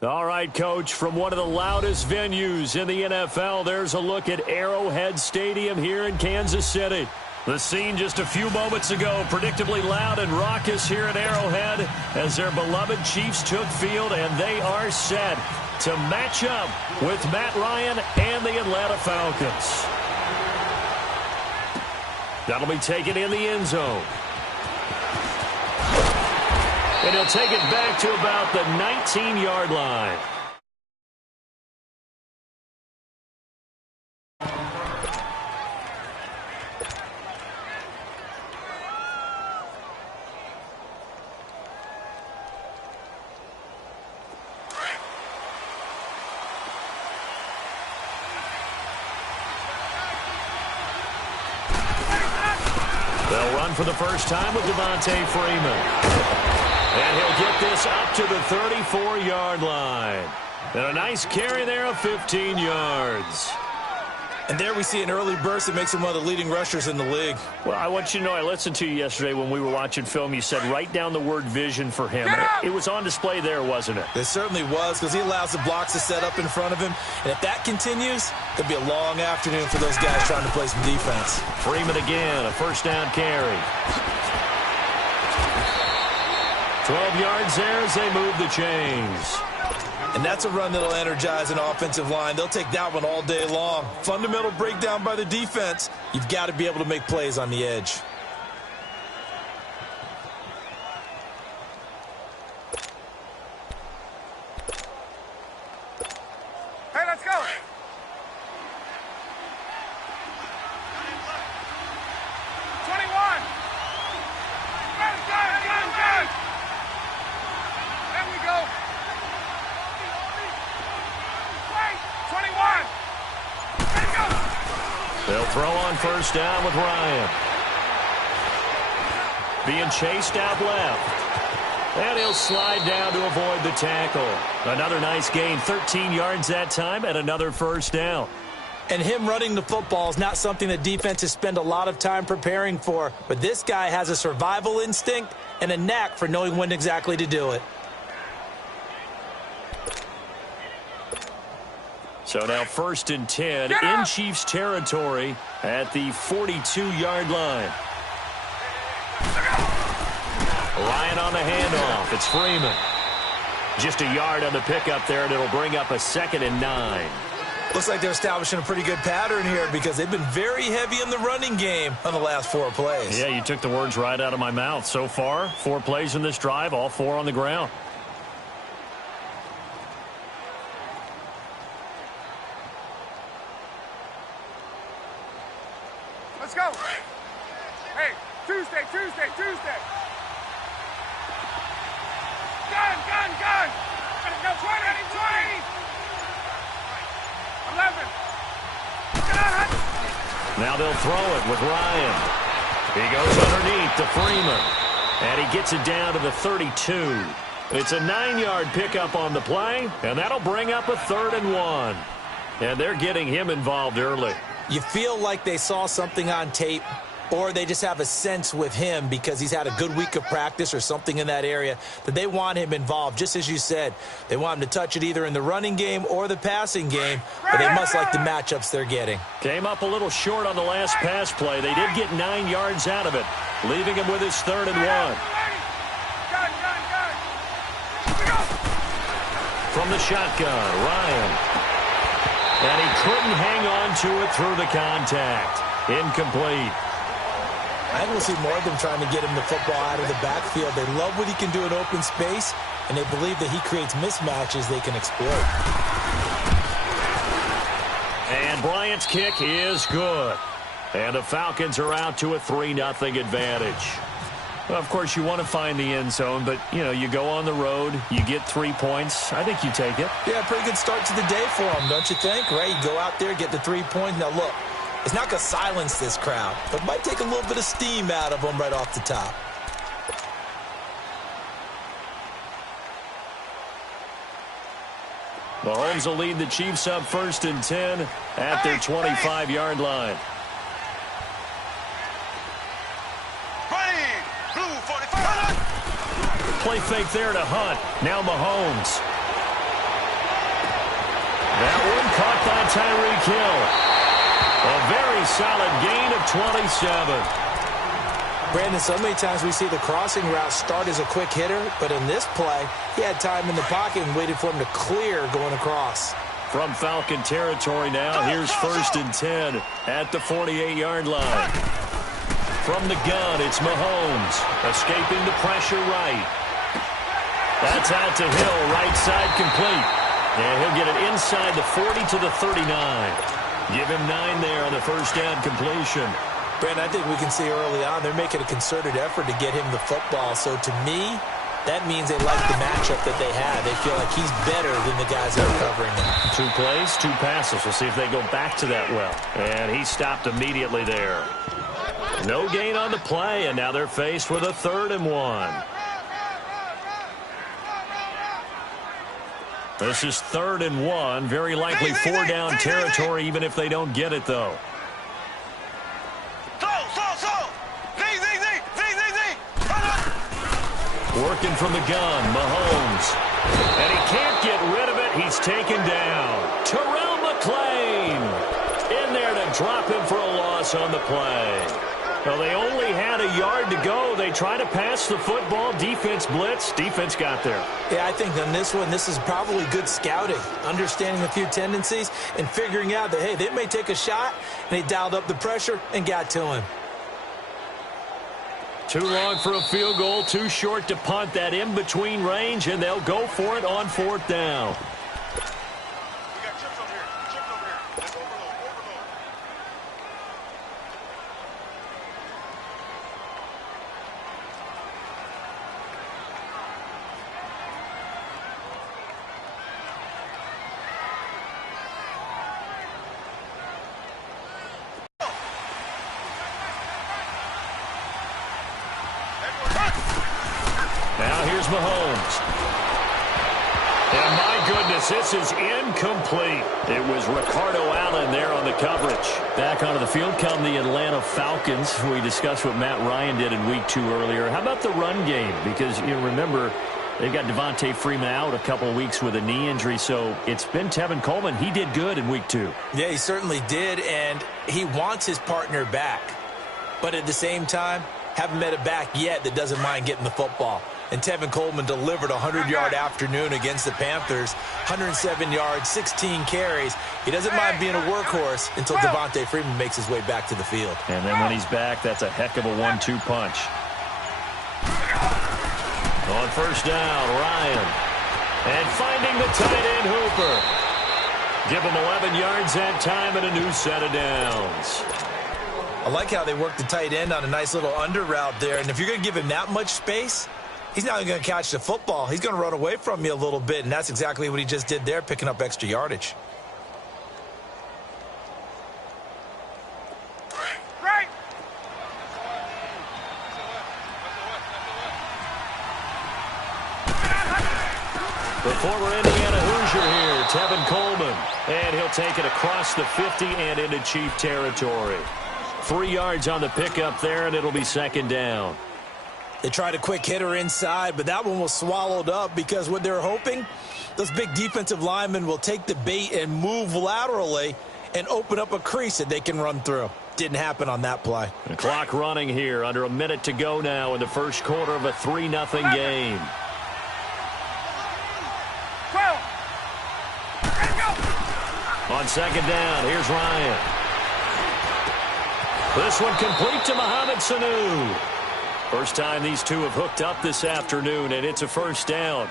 All right, Coach, from one of the loudest venues in the NFL, there's a look at Arrowhead Stadium here in Kansas City. The scene just a few moments ago, predictably loud and raucous here at Arrowhead as their beloved Chiefs took field, and they are set to match up with Matt Ryan and the Atlanta Falcons. That'll be taken in the end zone. And he'll take it back to about the 19-yard line. They'll run for the first time with Devontae Freeman. And he'll get this up to the 34-yard line. And a nice carry there of 15 yards. And there we see an early burst that makes him one of the leading rushers in the league. Well, I want you to know, I listened to you yesterday when we were watching film. You said write down the word vision for him. It was on display there, wasn't it? It certainly was, because he allows the blocks to set up in front of him. And if that continues, it'll be a long afternoon for those guys trying to play some defense. Freeman again, a first down carry. 12 yards there as they move the chains. And that's a run that'll energize an offensive line. They'll take that one all day long. Fundamental breakdown by the defense. You've got to be able to make plays on the edge. Hey, let's go. They'll throw on first down with Ryan. Being chased out left. And he'll slide down to avoid the tackle. Another nice gain, 13 yards that time, and another first down. And him running the football is not something that defenses spend a lot of time preparing for. But this guy has a survival instinct and a knack for knowing when exactly to do it. So now 1st and 10 in Chiefs territory at the 42-yard line. Ryan on the handoff. It's Freeman. Just a yard on the pickup there, and it'll bring up a 2nd and 9. Looks like they're establishing a pretty good pattern here because they've been very heavy in the running game on the last 4 plays. Yeah, you took the words right out of my mouth. So far, 4 plays in this drive, all 4 on the ground. Let's go. Hey, Tuesday. Gun. Go 20. 11. Now they'll throw it with Ryan. He goes underneath to Freeman. And he gets it down to the 32. It's a 9-yard pickup on the play, and that'll bring up a 3rd and 1. And they're getting him involved early. You feel like they saw something on tape, or they just have a sense with him because he's had a good week of practice or something in that area that they want him involved. Just as you said, they want him to touch it either in the running game or the passing game, but they must like the matchups they're getting. Came up a little short on the last pass play. They did get 9 yards out of it, leaving him with his 3rd and 1. Gun. From the shotgun, Ryan. And he couldn't hang on to it through the contact. Incomplete. I think we'll see more of them trying to get him the football out of the backfield. They love what he can do in open space, and they believe that he creates mismatches they can exploit. And Bryant's kick is good. And the Falcons are out to a 3-0 advantage. Well, of course, you want to find the end zone, but, you go on the road, you get 3 points. I think you take it. Yeah, pretty good start to the day for them, don't you think? Right? You go out there, get the 3 points. Now, look, it's not going to silence this crowd, but it might take a little bit of steam out of them right off the top. Mahomes will lead the Chiefs up 1st and 10 at their 25-yard line. Play fake there to Hunt. Now Mahomes. That one caught by Tyreek Hill. A very solid gain of 27. Brandon, so many times we see the crossing route start as a quick hitter, but in this play, he had time in the pocket and waited for him to clear going across. From Falcon territory now, here's 1st and 10 at the 48-yard line. From the gun, it's Mahomes, escaping the pressure right. That's out to Hill, right side complete. And he'll get it inside the 40 to the 39. Give him 9 there on the first down completion. Brandon, I think we can see early on they're making a concerted effort to get him the football. So to me, that means they like the matchup that they have. They feel like he's better than the guys that are covering him. 2 plays, 2 passes. We'll see if they go back to that well. And he stopped immediately there. No gain on the play, and now they're faced with a 3rd and 1. This is 3rd and 1. Very likely 4-down territory, even if they don't get it, though. Working from the gun, Mahomes. And he can't get rid of it. He's taken down. Terrell McClain in there to drop him for a loss on the play. Well, they only had a yard to go. They tried to pass the football. Defense blitz. Defense got there. Yeah, I think on this one, this is probably good scouting, understanding a few tendencies and figuring out that, hey, they may take a shot, and they dialed up the pressure and got to him. Too long for a field goal, too short to punt. That in-between range, and they'll go for it on 4th down. Now here's Mahomes. And my goodness, this is incomplete. It was Ricardo Allen there on the coverage. Back onto the field come the Atlanta Falcons. We discussed what Matt Ryan did in Week 2 earlier. How about the run game? Because you remember, they've got Devontae Freeman out a couple of weeks with a knee injury, so it's been Tevin Coleman. He did good in Week 2. Yeah, he certainly did, and he wants his partner back. But at the same time, haven't met a back yet that doesn't mind getting the football. And Tevin Coleman delivered a 100-yard afternoon against the Panthers. 107 yards, 16 carries. He doesn't mind being a workhorse until Devontae Freeman makes his way back to the field. And then when he's back, that's a heck of a 1-2 punch. On 1st down, Ryan. And finding the tight end, Hooper. Give him 11 yards that time and a new set of downs. I like how they work the tight end on a nice little under route there. And if you're going to give him that much space, he's not going to catch the football. He's going to run away from you a little bit, and that's exactly what he just did there, picking up extra yardage. Right. The former Indiana Hoosier here, Tevin Coleman. And he'll take it across the 50 and into Chief territory. 3 yards on the pickup there, and it'll be 2nd down. They tried a quick hitter inside, but that one was swallowed up because what they're hoping, those big defensive linemen will take the bait and move laterally and open up a crease that they can run through. Didn't happen on that play. The clock running here, under a minute to go now in the first quarter of a 3-0 game. 12. On 2nd down, here's Ryan. This one complete to Mohamed Sanu. First time these two have hooked up this afternoon, and it's a 1st down.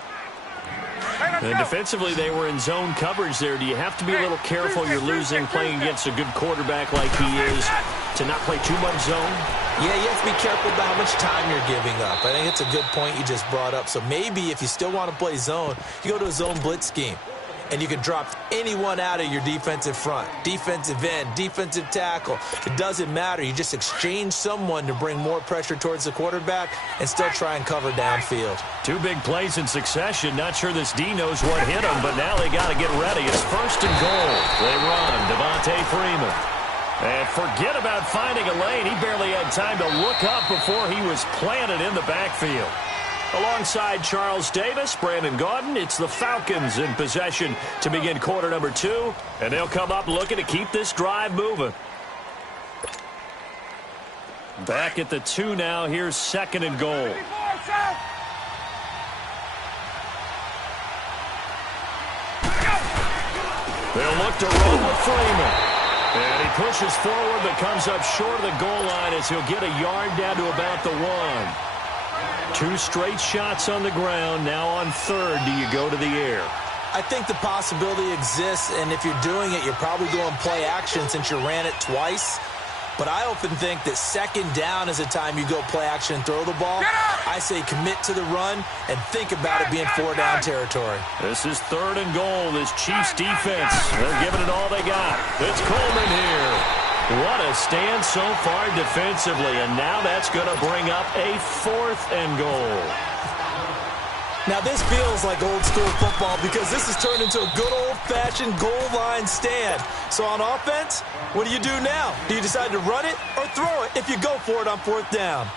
And defensively, they were in zone coverage there. Do you have to be a little careful? You're losing, playing against a good quarterback like he is, to not play too much zone? Yeah, you have to be careful about how much time you're giving up. I think it's a good point you just brought up. So maybe if you still want to play zone, you go to a zone blitz scheme. And you can drop anyone out of your defensive front, defensive end, defensive tackle. It doesn't matter. You just exchange someone to bring more pressure towards the quarterback and still try and cover downfield. 2 big plays in succession. Not sure this D knows what hit him, but now they got to get ready. It's 1st and goal. They run. Devontae Freeman. And forget about finding a lane. He barely had time to look up before he was planted in the backfield. Alongside Charles Davis, Brandon Gaudin, it's the Falcons in possession to begin quarter number 2, and they'll come up looking to keep this drive moving. Back at the 2 now. Here's 2nd and goal. They'll look to run with Freeman. And he pushes forward but comes up short of the goal line as he'll get a yard down to about the 1. 2 straight shots on the ground. Now on 3rd, do you go to the air? I think the possibility exists, and if you're doing it, you're probably going play action since you ran it twice. But I often think that 2nd down is a time you go play action and throw the ball. I say commit to the run and think about it being 4-down territory. This is 3rd and goal. This Chiefs defense, they're giving it all they got. It's Coleman here. What a stand so far defensively, and now that's going to bring up a 4th and goal. Now this feels like old school football because this has turned into a good old-fashioned goal line stand. So on offense, what do you do now? Do you decide to run it or throw it if you go for it on 4th down?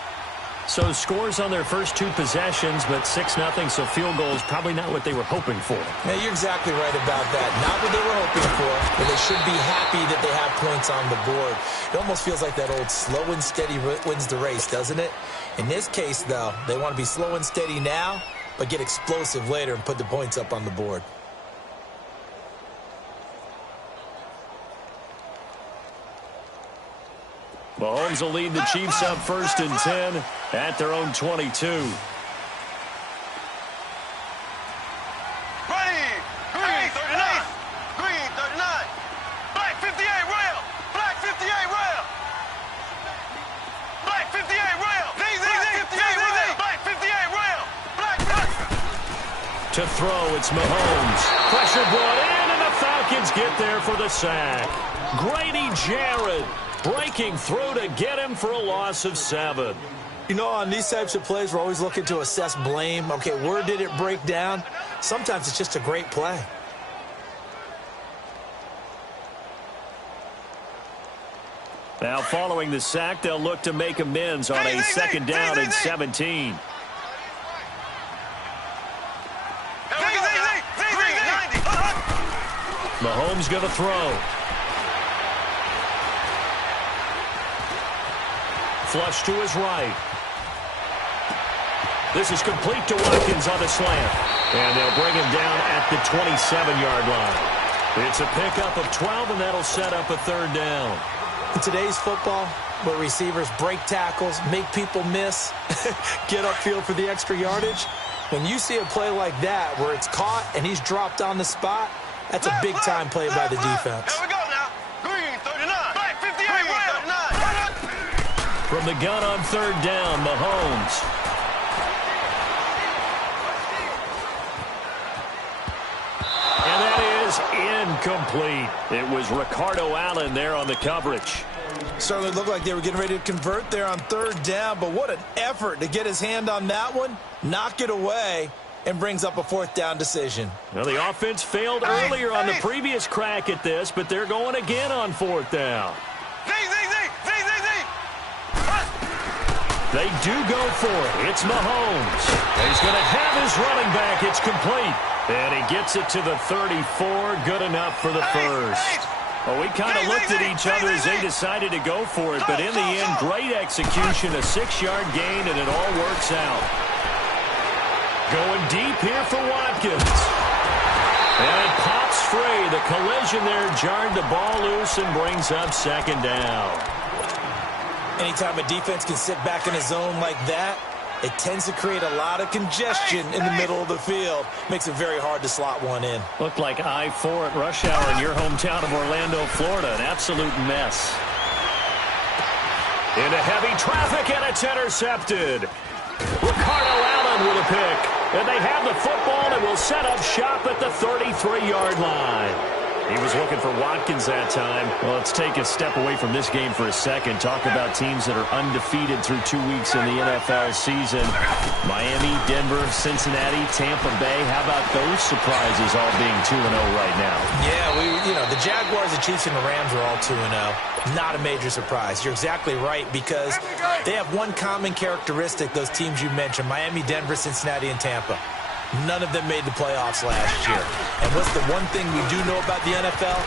So scores on their first 2 possessions, but 6-0, so field goal is probably not what they were hoping for. Yeah, you're exactly right about that. Not what they were hoping for, but they should be happy that they have points on the board. It almost feels like that old slow and steady wins the race, doesn't it? In this case, though, they want to be slow and steady now, but get explosive later and put the points up on the board. Mahomes will lead the Chiefs up 1st and 10 at their own 22. Ready. Green 39. Green 39. Black 58 rail. Black 58 rail. Black 58 rail. Black 58 rail. Black. To throw, it's Mahomes. Pressure brought in, and the Falcons get there for the sack. Grady Jarrett breaking through to get him for a loss of 7. You know, on these types of plays, we're always looking to assess blame. Okay, where did it break down? Sometimes it's just a great play. Now following the sack, they'll look to make amends on a 2nd down and 17. Mahomes going to throw. Flush to his right. This is complete to Watkins on the slant. And they'll bring him down at the 27-yard line. It's a pickup of 12, and that'll set up a 3rd down. In today's football, where receivers break tackles, make people miss, get upfield for the extra yardage, when you see a play like that where it's caught and he's dropped on the spot, that's a big-time play by the defense. Here we go now. Green 39. Black 58 rail. From the gun on 3rd down, Mahomes. And that is incomplete. It was Ricardo Allen there on the coverage. Certainly looked like they were getting ready to convert there on 3rd down, but what an effort to get his hand on that one, knock it away, and brings up a 4th down decision. Well, the offense failed earlier on the previous crack at this, but they're going again on 4th down. They do go for it. It's Mahomes. He's going to have his running back. It's complete. And he gets it to the 34. Good enough for the first. Well, we kind of looked at each other as they decided to go for it. But in the end, great execution, a 6-yard gain, and it all works out. Going deep here for Watkins. And it pops free. The collision there jarred the ball loose and brings up 2nd down. Anytime a defense can sit back in a zone like that, it tends to create a lot of congestion in the middle of the field. Makes it very hard to slot one in. Looked like I-4 at rush hour in your hometown of Orlando, Florida. An absolute mess. Into heavy traffic, and it's intercepted. Ricardo Allen with a pick. And they have the football and will set up shop at the 33-yard line. He was looking for Watkins that time. Well, let's take a step away from this game for a second. Talk about teams that are undefeated through 2 weeks in the NFL season. Miami, Denver, Cincinnati, Tampa Bay. How about those surprises all being 2-0 right now? Yeah, the Jaguars, the Chiefs, and the Rams are all 2-0. Not a major surprise. You're exactly right because they have one common characteristic, those teams you mentioned, Miami, Denver, Cincinnati, and Tampa. None of them made the playoffs last year. And what's the one thing we do know about the NFL?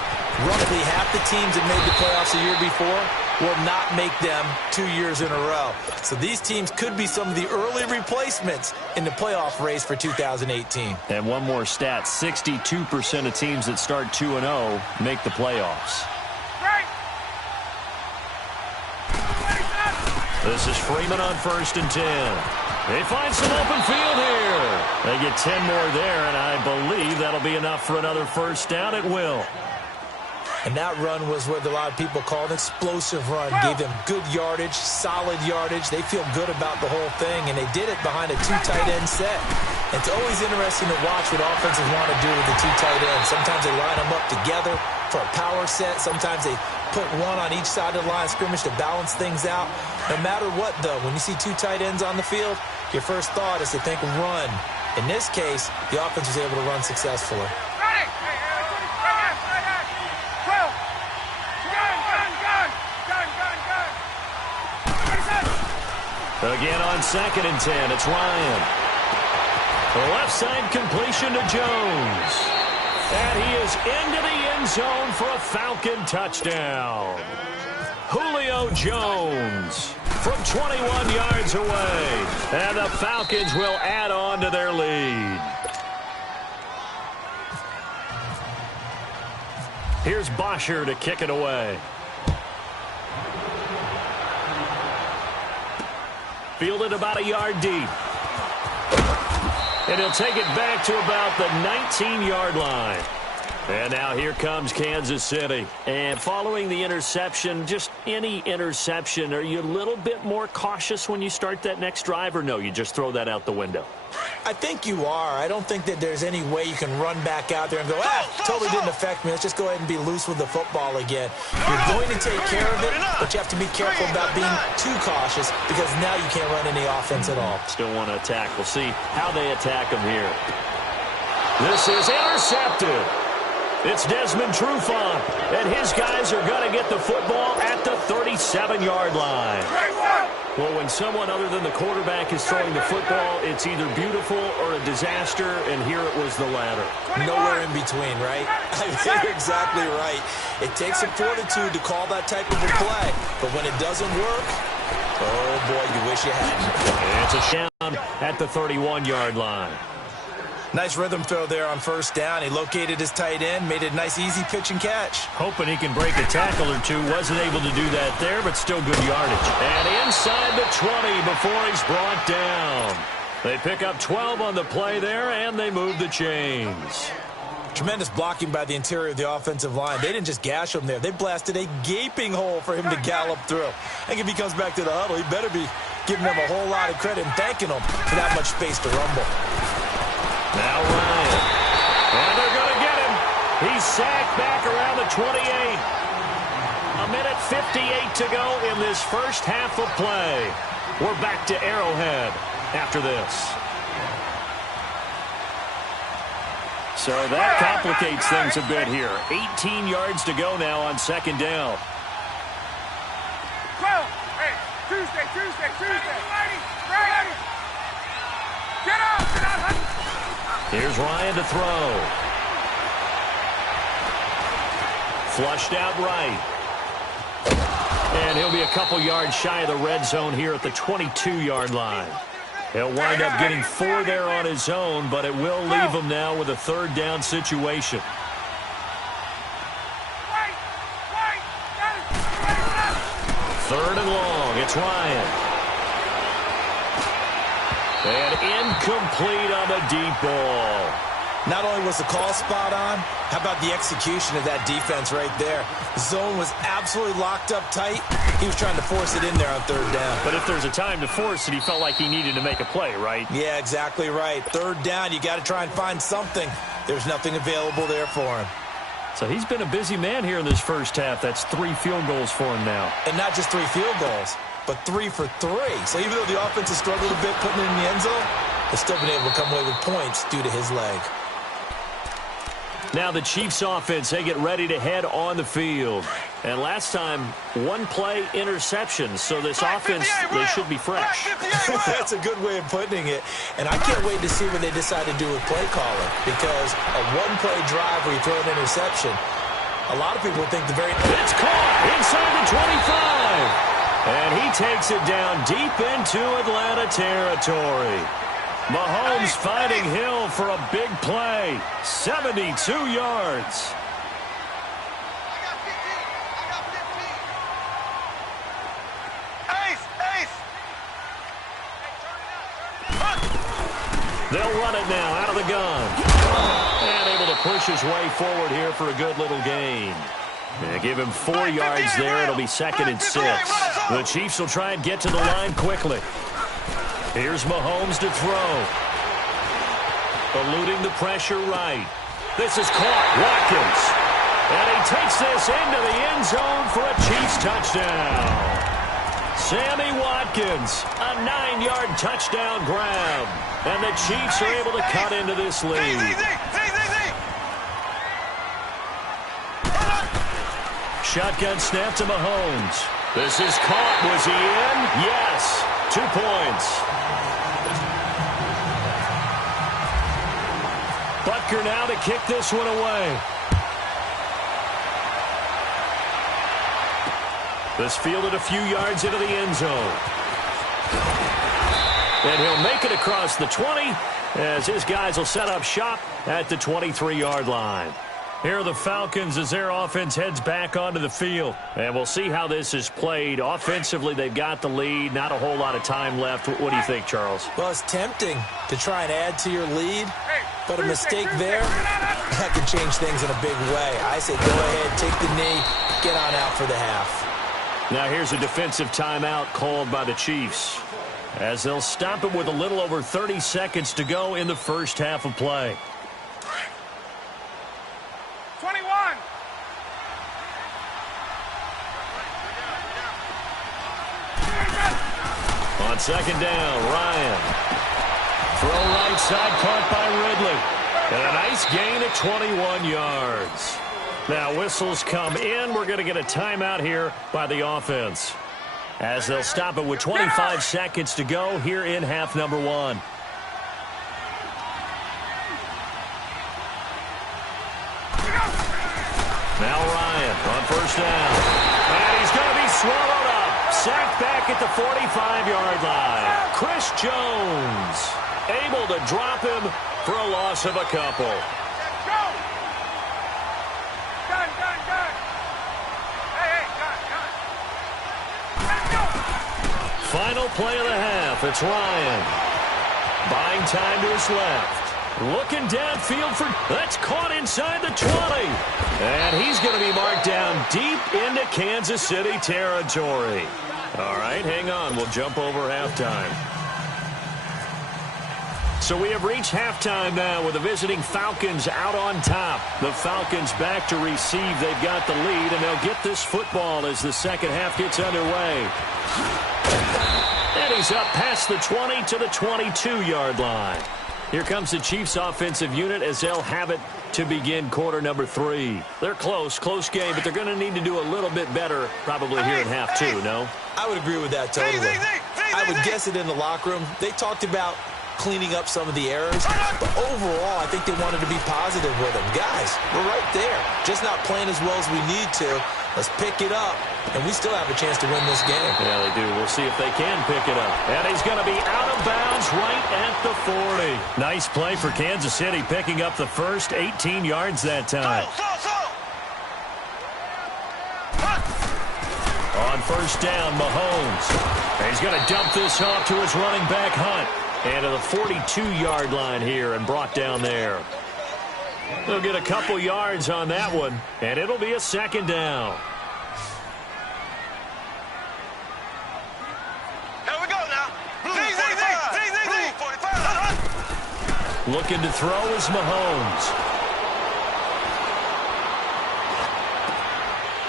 Roughly half the teams that made the playoffs the year before will not make them 2 years in a row. So these teams could be some of the early replacements in the playoff race for 2018. And one more stat, 62% of teams that start 2-0 make the playoffs. This is Freeman on 1st and 10. They find some open field here. They get 10 more there, and I believe that'll be enough for another first down. It will. And that run was what a lot of people call an explosive run. Gave them good yardage, solid yardage. They feel good about the whole thing, and they did it behind a 2 tight end set. It's always interesting to watch what offenses want to do with the 2 tight ends. Sometimes they line them up together for a power set. Sometimes they put one on each side of the line of scrimmage to balance things out. No matter what, though, when you see 2 tight ends on the field, your first thought is to think run. In this case, the offense was able to run successfully. Again on 2nd and 10, it's Ryan. The left side completion to Jones. And he is into the end zone for a Falcon touchdown. Julio Jones from 21 yards away. And the Falcons will add on to their lead. Here's Bosher to kick it away. Fielded about a yard deep. And he'll take it back to about the 19-yard line. And now here comes Kansas City. And following the interception, just any interception, are you a little bit more cautious when you start that next drive, or no, you just throw that out the window? I think you are. I don't think that there's any way you can run back out there and go, totally didn't affect me. Let's just go ahead and be loose with the football again. You're going to take care of it, but you have to be careful about being too cautious because now you can't run any offense at all. Still want to attack. We'll see how they attack them here. This is intercepted. It's Desmond Trufant, and his guys are going to get the football at the 37-yard line. Well, when someone other than the quarterback is throwing the football, it's either beautiful or a disaster, and here it was the latter. Nowhere in between, right? I mean, you're exactly right. It takes some fortitude to call that type of a play, but when it doesn't work, oh, boy, you wish you hadn't. It's a down at the 31-yard line. Nice rhythm throw there on 1st down. He located his tight end, made it a nice, easy pitch and catch. Hoping he can break a tackle or two. Wasn't able to do that there, but still good yardage. And inside the 20 before he's brought down. They pick up 12 on the play there, and they move the chains. Tremendous blocking by the interior of the offensive line. They didn't just gash him there. They blasted a gaping hole for him to gallop through. I think if he comes back to the huddle, he better be giving them a whole lot of credit and thanking them for that much space to rumble. Now Ryan. And they're going to get him. He's sacked back around the 28. A minute 58 to go in this first half of play. We're back to Arrowhead after this. So that complicates things a bit here. 18 yards to go now on 2nd down. Hey, Tuesday. Ready. Get out. Here's Ryan to throw. Flushed out right. And he'll be a couple yards shy of the red zone here at the 22-yard line. He'll wind up getting 4 there on his own, but it will leave him now with a 3rd down situation. 3rd and long. It's Ryan. And incomplete on the deep ball. Not only was the call spot on, how about the execution of that defense right there? The zone was absolutely locked up tight. He was trying to force it in there on 3rd down. But if there's a time to force it, he felt like he needed to make a play, right? Yeah, exactly right. 3rd down, you got to try and find something. There's nothing available there for him. So he's been a busy man here in this first half. That's 3 field goals for him now. And not just 3 field goals, but 3 for 3. So even though the offense has struggled a bit putting it in the end zone, they've still been able to come away with points due to his leg. Now the Chiefs offense, they get ready to head on the field. And last time, 1-play interception. So this offense, they should be fresh. That's a good way of putting it. And I can't wait to see what they decide to do with play calling. Because a 1-play drive where you throw an interception, a lot of people think the very... It's caught inside the 25. And he takes it down deep into Atlanta territory. Mahomes finding Hill for a big play. 72 yards. They'll run it now out of the gun. And able to push his way forward here for a good little gain. And give him 4 yards there. It'll be 2nd and 6. The Chiefs will try and get to the line quickly. Here's Mahomes to throw. Eluding the pressure right. This is caught. Watkins. And he takes this into the end zone for a Chiefs touchdown. Sammy Watkins, a 9-yard touchdown grab. And the Chiefs are able to cut into this lead. Shotgun snap to Mahomes. This is caught. Was he in? Yes. 2 points. Butker now to kick this one away. This fielded a few yards into the end zone. And he'll make it across the 20 as his guys will set up shop at the 23-yard line. Here are the Falcons as their offense heads back onto the field. And we'll see how this is played. Offensively, they've got the lead. Not a whole lot of time left. What do you think, Charles? Well, it's tempting to try and add to your lead, but a mistake there, that can change things in a big way. I say go ahead, take the knee, get on out for the half. Now here's a defensive timeout called by the Chiefs as they'll stop it with a little over 30 seconds to go in the first half of play. 21. On 2nd down, Ryan. Throw right side, caught by Ridley. And a nice gain at 21 yards. Now whistles come in. We're going to get a timeout here by the offense as they'll stop it with 25 seconds to go here in half number 1. Now Ryan on 1st down. And he's going to be swallowed up. Sacked back at the 45-yard line. Chris Jones able to drop him for a loss of a couple. Final play of the half. It's Ryan. Buying time to his left. Looking downfield for... That's caught inside the 20. And he's going to be marked down deep into Kansas City territory. All right, hang on. We'll jump over halftime. So we have reached halftime now with the visiting Falcons out on top. The Falcons back to receive. They've got the lead, and they'll get this football as the second half gets underway. And he's up past the 20 to the 22-yard line. Here comes the Chiefs offensive unit as they'll have it to begin quarter number 3. They're close game, but they're going to need to do a little bit better probably here in half 2, no? I would agree with that totally. I would guess it in the locker room. They talked about cleaning up some of the errors, but overall, I think they wanted to be positive with them. Guys, we're right there. Just not playing as well as we need to. Let's pick it up, and we still have a chance to win this game. Yeah, they do. We'll see if they can pick it up. And he's going to be out of bounds right at the 40. Nice play for Kansas City, picking up the first 18 yards that time. On 1st down, Mahomes. And he's going to dump this off to his running back, Hunt. And to the 42-yard line here and brought down there. They'll get a couple yards on that one, and it'll be a 2nd down. Here we go now. Blue 45. Looking to throw is Mahomes.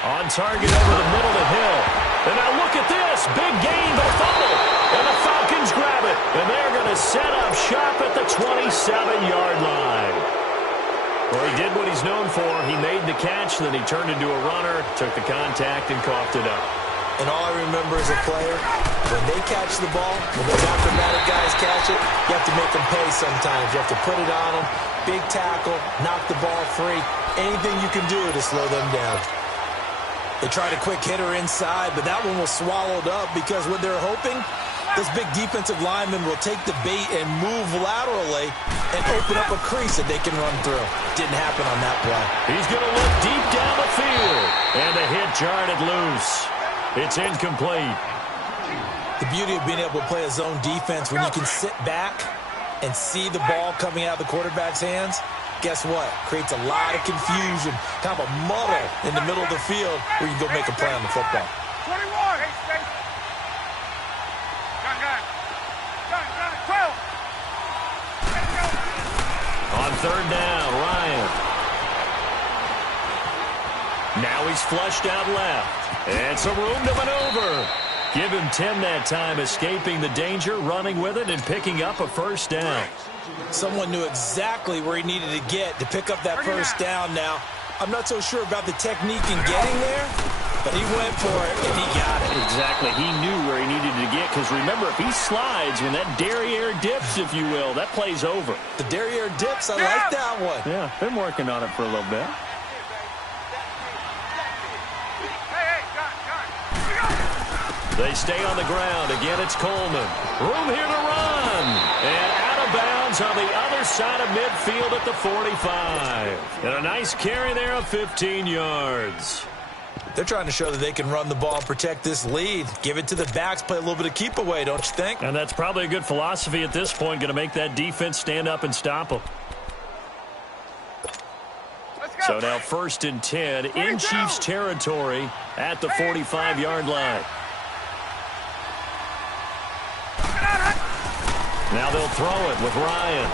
On target over the middle to Hill. And now look at this. Big gain, but fumble. And the Falcons grab it. And they're going to set up shop at the 27-yard line. Well, he did what he's known for. He made the catch, then he turned into a runner, took the contact, and coughed it up. And all I remember as a player, when they catch the ball, when those acrobatic guys catch it, you have to make them pay sometimes. You have to put it on them, big tackle, knock the ball free. Anything you can do to slow them down. They tried a quick hitter inside, but that one was swallowed up because what they're hoping, this big defensive lineman will take the bait and move laterally and open up a crease that they can run through. Didn't happen on that play. He's going to look deep down the field. And the hit jarred it loose. It's incomplete. The beauty of being able to play a zone defense when you can sit back and see the ball coming out of the quarterback's hands, guess what? Creates a lot of confusion, kind of a muddle in the middle of the field where you can go make a play on the football. 21. Gun. 12. On third down, Ryan. Now he's flushed out left. And some room to maneuver. Give him 10 that time, escaping the danger, running with it, and picking up a first down. Someone knew exactly where he needed to get to pick up that first down now. I'm not so sure about the technique in getting there, but he went for it, and he got it. Exactly. He knew where he needed to get, because remember, if he slides, when that derriere dips, if you will, that play's over. The derriere dips, I like that one. Yeah, been working on it for a little bit. They stay on the ground. Again, it's Coleman. Room here to run. And out of bounds on the other side of midfield at the 45. And a nice carry there of 15 yards. They're trying to show that they can run the ball and protect this lead. Give it to the backs, play a little bit of keep away, don't you think? And that's probably a good philosophy at this point, going to make that defense stand up and stop them. So now 1st and 10 in Chiefs territory at the 45-yard line. Now they'll throw it with Ryan.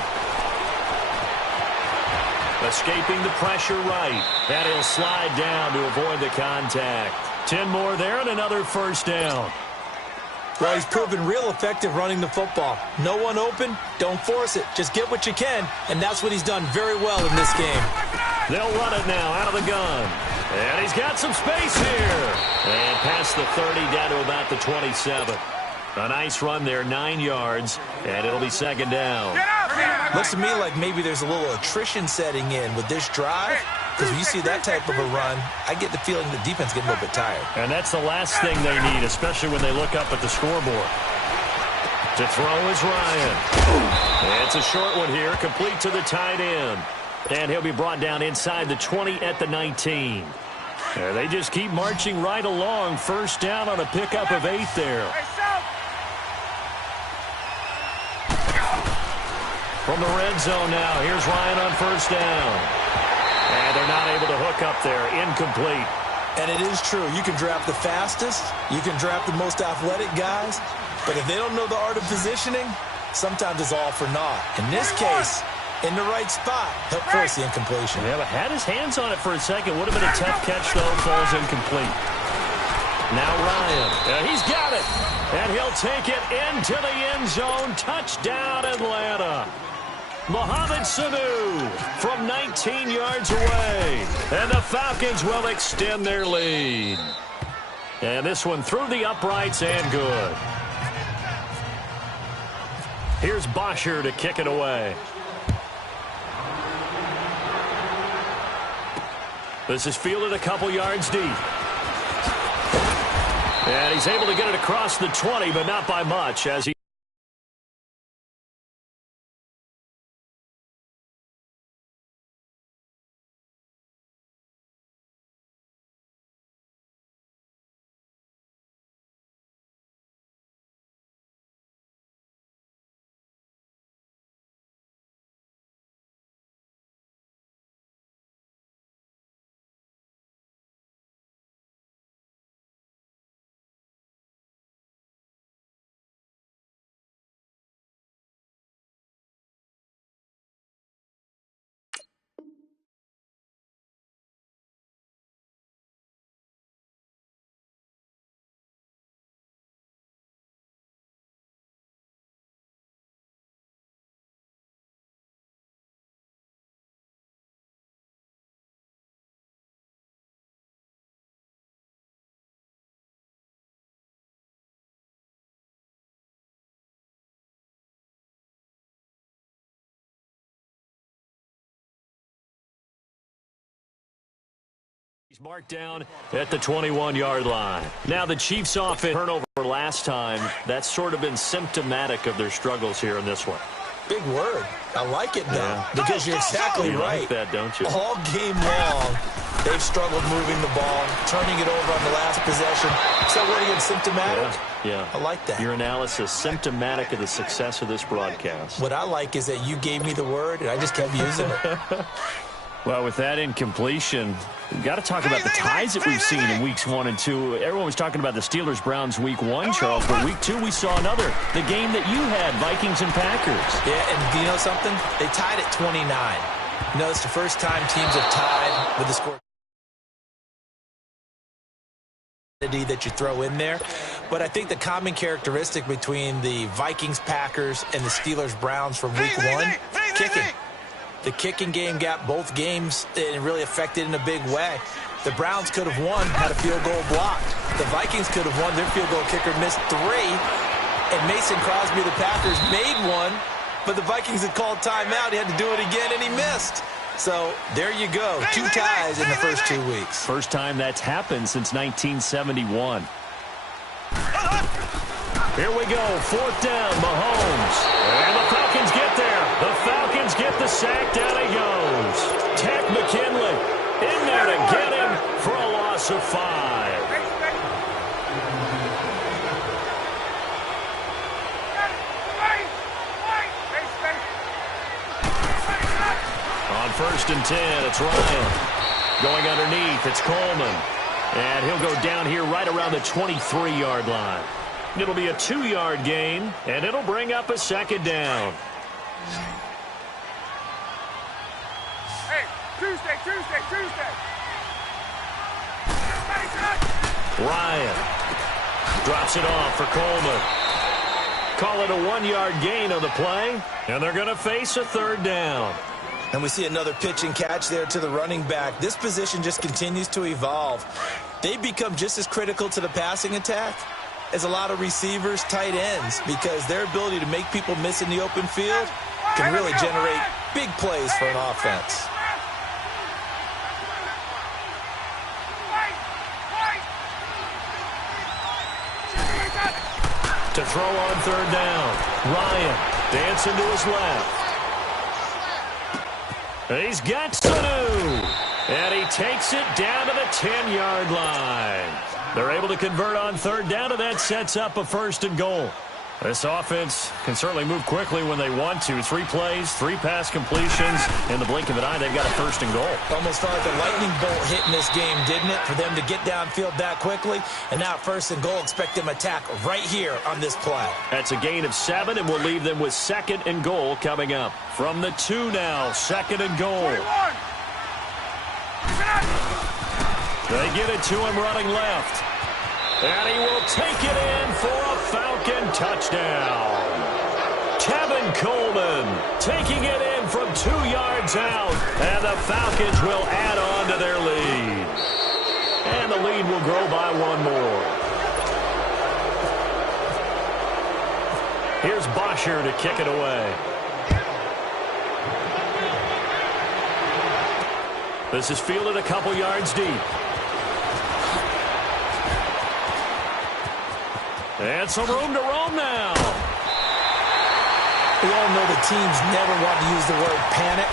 Escaping the pressure right. And he'll slide down to avoid the contact. 10 more there and another first down. Well, he's proven real effective running the football. No one open, don't force it. Just get what you can, and that's what he's done very well in this game. They'll run it now out of the gun. And he's got some space here. And past the 30 down to about the 27. A nice run there, 9 yards, and it'll be second down. Looks to me like maybe there's a little attrition setting in with this drive, because when you see that type of a run, I get the feeling the defense getting a little bit tired. And that's the last thing they need, especially when they look up at the scoreboard. To throw is Ryan. It's a short one here, complete to the tight end. And he'll be brought down inside the 20 at the 19. They just keep marching right along. First down on a pickup of 8 there. From the red zone now, here's Ryan on first down. And they're not able to hook up there. Incomplete. And it is true. You can draft the fastest. You can draft the most athletic guys. But if they don't know the art of positioning, sometimes it's all for naught. In this case, in the right spot, he'll force the incompletion. Yeah, but had his hands on it for a second. Would have been a tough catch, though. Falls incomplete. Now Ryan. He's got it. And he'll take it into the end zone. Touchdown, Atlanta. Mohamed Sanu from 19 yards away. And the Falcons will extend their lead. And this one through the uprights and good. Here's Bosher to kick it away. This is fielded a couple yards deep. And he's able to get it across the 20, but not by much as he Marked down at the 21-yard line. Now the Chiefs offense turnover last time. That's sort of been symptomatic of their struggles here in this one. Big word. I like it, though, because you're exactly you right. Like that, don't you? All game long, they've struggled moving the ball, turning it over on the last possession. So what again, symptomatic? Yeah. I like that. Your analysis, symptomatic of the success of this broadcast. What I like is that you gave me the word, and I just kept using it. Well, with that incompletion, we've got to talk about the ties that we've seen in weeks 1 and 2. Everyone was talking about the Steelers-Browns week 1, Charles, but week 2 we saw another. The game that you had, Vikings and Packers. Yeah, and do you know something? They tied at 29. You know, it's the first time teams have tied with the score that you throw in there. But I think the common characteristic between the Vikings, Packers, and the Steelers-Browns from week 1, kicking. The kicking game got both games and really affected in a big way. The Browns could have won, had a field goal blocked. The Vikings could have won. Their field goal kicker missed 3. And Mason Crosby, the Packers, made one. But the Vikings had called timeout. He had to do it again, and he missed. So there you go. 2 ties in the first 2 weeks. First time that's happened since 1971. Here we go. 4th down, Mahomes. And the Falcons get there. The Falcons get the sack. Down he goes. Tech McKinley in there to get him for a loss of 5. On 1st and 10, it's Ryan. Going underneath, it's Coleman. And he'll go down here right around the 23-yard line. It'll be a 2-yard gain, and it'll bring up a 2nd down. Hey, Tuesday. Ryan drops it off for Coleman. Call it a 1-yard gain on the play, and they're going to face a 3rd down. And we see another pitch and catch there to the running back. This position just continues to evolve. They become just as critical to the passing attack as a lot of receivers, tight ends, because their ability to make people miss in the open field can really generate big plays for an offense. To throw on 3rd down, Ryan dancing to his left. He's got Sanu, and he takes it down to the 10-yard line. They're able to convert on 3rd down, and that sets up a 1st and goal. This offense can certainly move quickly when they want to. 3 plays, 3 pass completions. In the blink of an eye, they've got a 1st and goal. Almost felt like a lightning bolt hit in this game, didn't it? For them to get downfield that quickly. And now 1st and goal, expect them to attack right here on this play. That's a gain of 7, and we'll leave them with 2nd and goal coming up. From the 2 now, 2nd and goal. 21. They get it to him running left. And he will take it in for a Falcon touchdown. Tevin Coleman taking it in from 2 yards out. And the Falcons will add on to their lead. And the lead will grow by 1 more. Here's Bosher to kick it away. This is fielded a couple yards deep. And some room to roam now. We all know the teams never want to use the word panic,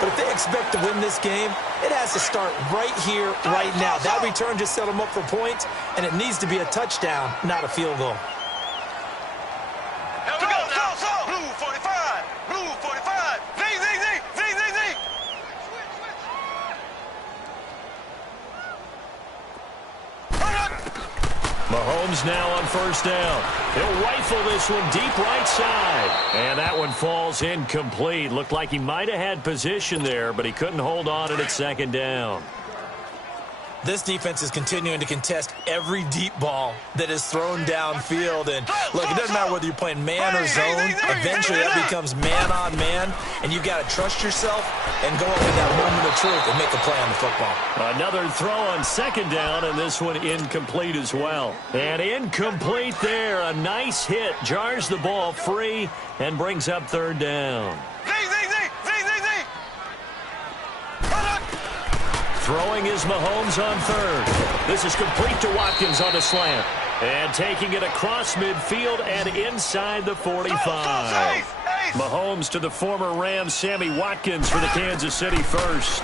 but if they expect to win this game, it has to start right here, right now. That return just set them up for points, and it needs to be a touchdown, not a field goal. Here we go now. Blue 45. Blue 45. Z. Mahomes now on 1st down. He'll rifle this one deep right side. And that one falls incomplete. Looked like he might have had position there, but he couldn't hold on it at 2nd down. This defense is continuing to contest every deep ball that is thrown downfield. And, look, it doesn't matter whether you're playing man or zone. Eventually, that becomes man-on-man, and you've got to trust yourself and go up in that moment of truth and make a play on the football. Another throw on 2nd down, and this one incomplete as well. And incomplete there. A nice hit. Jars the ball free and brings up 3rd down. Throwing is Mahomes on third. This is complete to Watkins on the slant. And taking it across midfield and inside the 45. Mahomes to the former Rams, Sammy Watkins for the Kansas City first.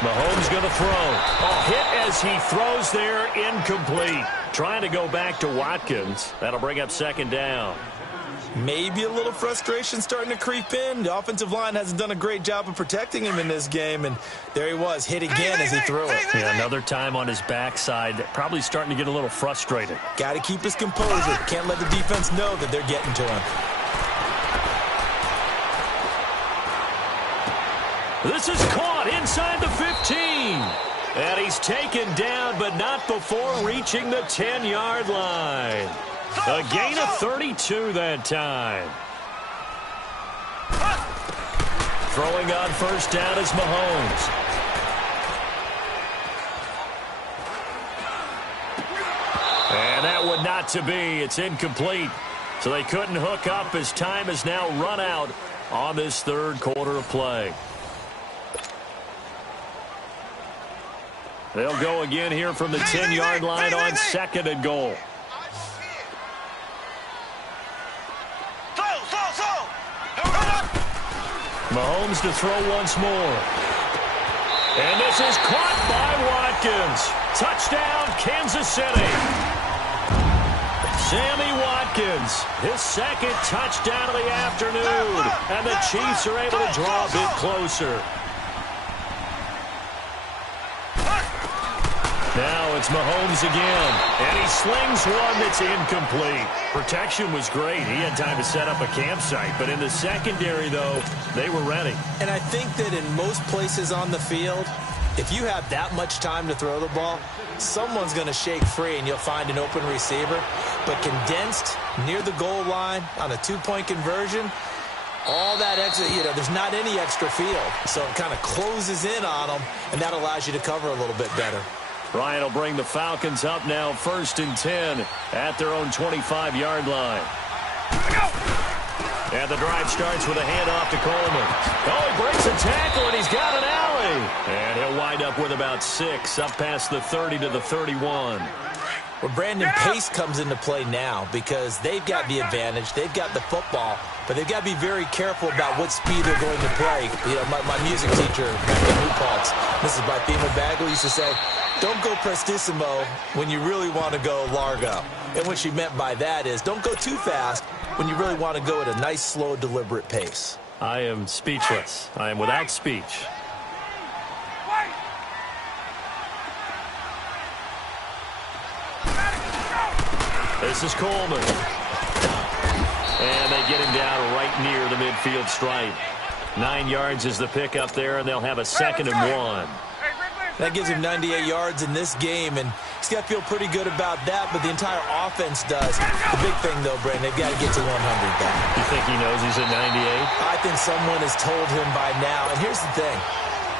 Mahomes going to throw. A hit as he throws there, incomplete. Trying to go back to Watkins. That'll bring up second down. Maybe a little frustration starting to creep in. The offensive line hasn't done a great job of protecting him in this game, and there he was, hit again as he threw it. Yeah, another time on his backside, probably starting to get a little frustrated. Got to keep his composure. Can't let the defense know that they're getting to him. This is caught inside the 15. And he's taken down, but not before reaching the 10-yard line. A gain of 32 that time. Throwing on first down is Mahomes. And that one not to be. It's incomplete. So they couldn't hook up as time has now run out on this third quarter of play. They'll go again here from the 10-yard line on second and goal. Mahomes to throw once more. And this is caught by Watkins. Touchdown, Kansas City. Sammy Watkins, his second touchdown of the afternoon. And the Chiefs are able to draw a bit closer. Now it's Mahomes again, and he slings one that's incomplete. Protection was great. He had time to set up a campsite, but in the secondary, though, they were ready. And I think that in most places on the field, if you have that much time to throw the ball, someone's going to shake free and you'll find an open receiver. But condensed near the goal line on a two-point conversion, all that extra, there's not any extra field. So it kind of closes in on them, and that allows you to cover a little bit better. Ryan will bring the Falcons up now 1st and 10 at their own 25-yard line. And the drive starts with a handoff to Coleman. Oh, he breaks a tackle, and he's got an alley. And he'll wind up with about 6 up past the 30 to the 31. Well, Brandon, pace comes into play now because they've got the advantage. They've got the football, but they've got to be very careful about what speed they're going to play. My music teacher back in New Paltz, Mrs. Bythema Bagley, used to say, don't go prestissimo when you really want to go largo. And what she meant by that is don't go too fast when you really want to go at a nice, slow, deliberate pace. I am speechless. I am without speech. This is Coleman. And they get him down right near the midfield stripe. 9 yards is the pickup there, and they'll have a 2nd and 1. That gives him 98 yards in this game, and he's got to feel pretty good about that, but the entire offense does. The big thing, though, Brandon, they've got to get to 100 back. You think he knows he's at 98? I think someone has told him by now, and here's the thing.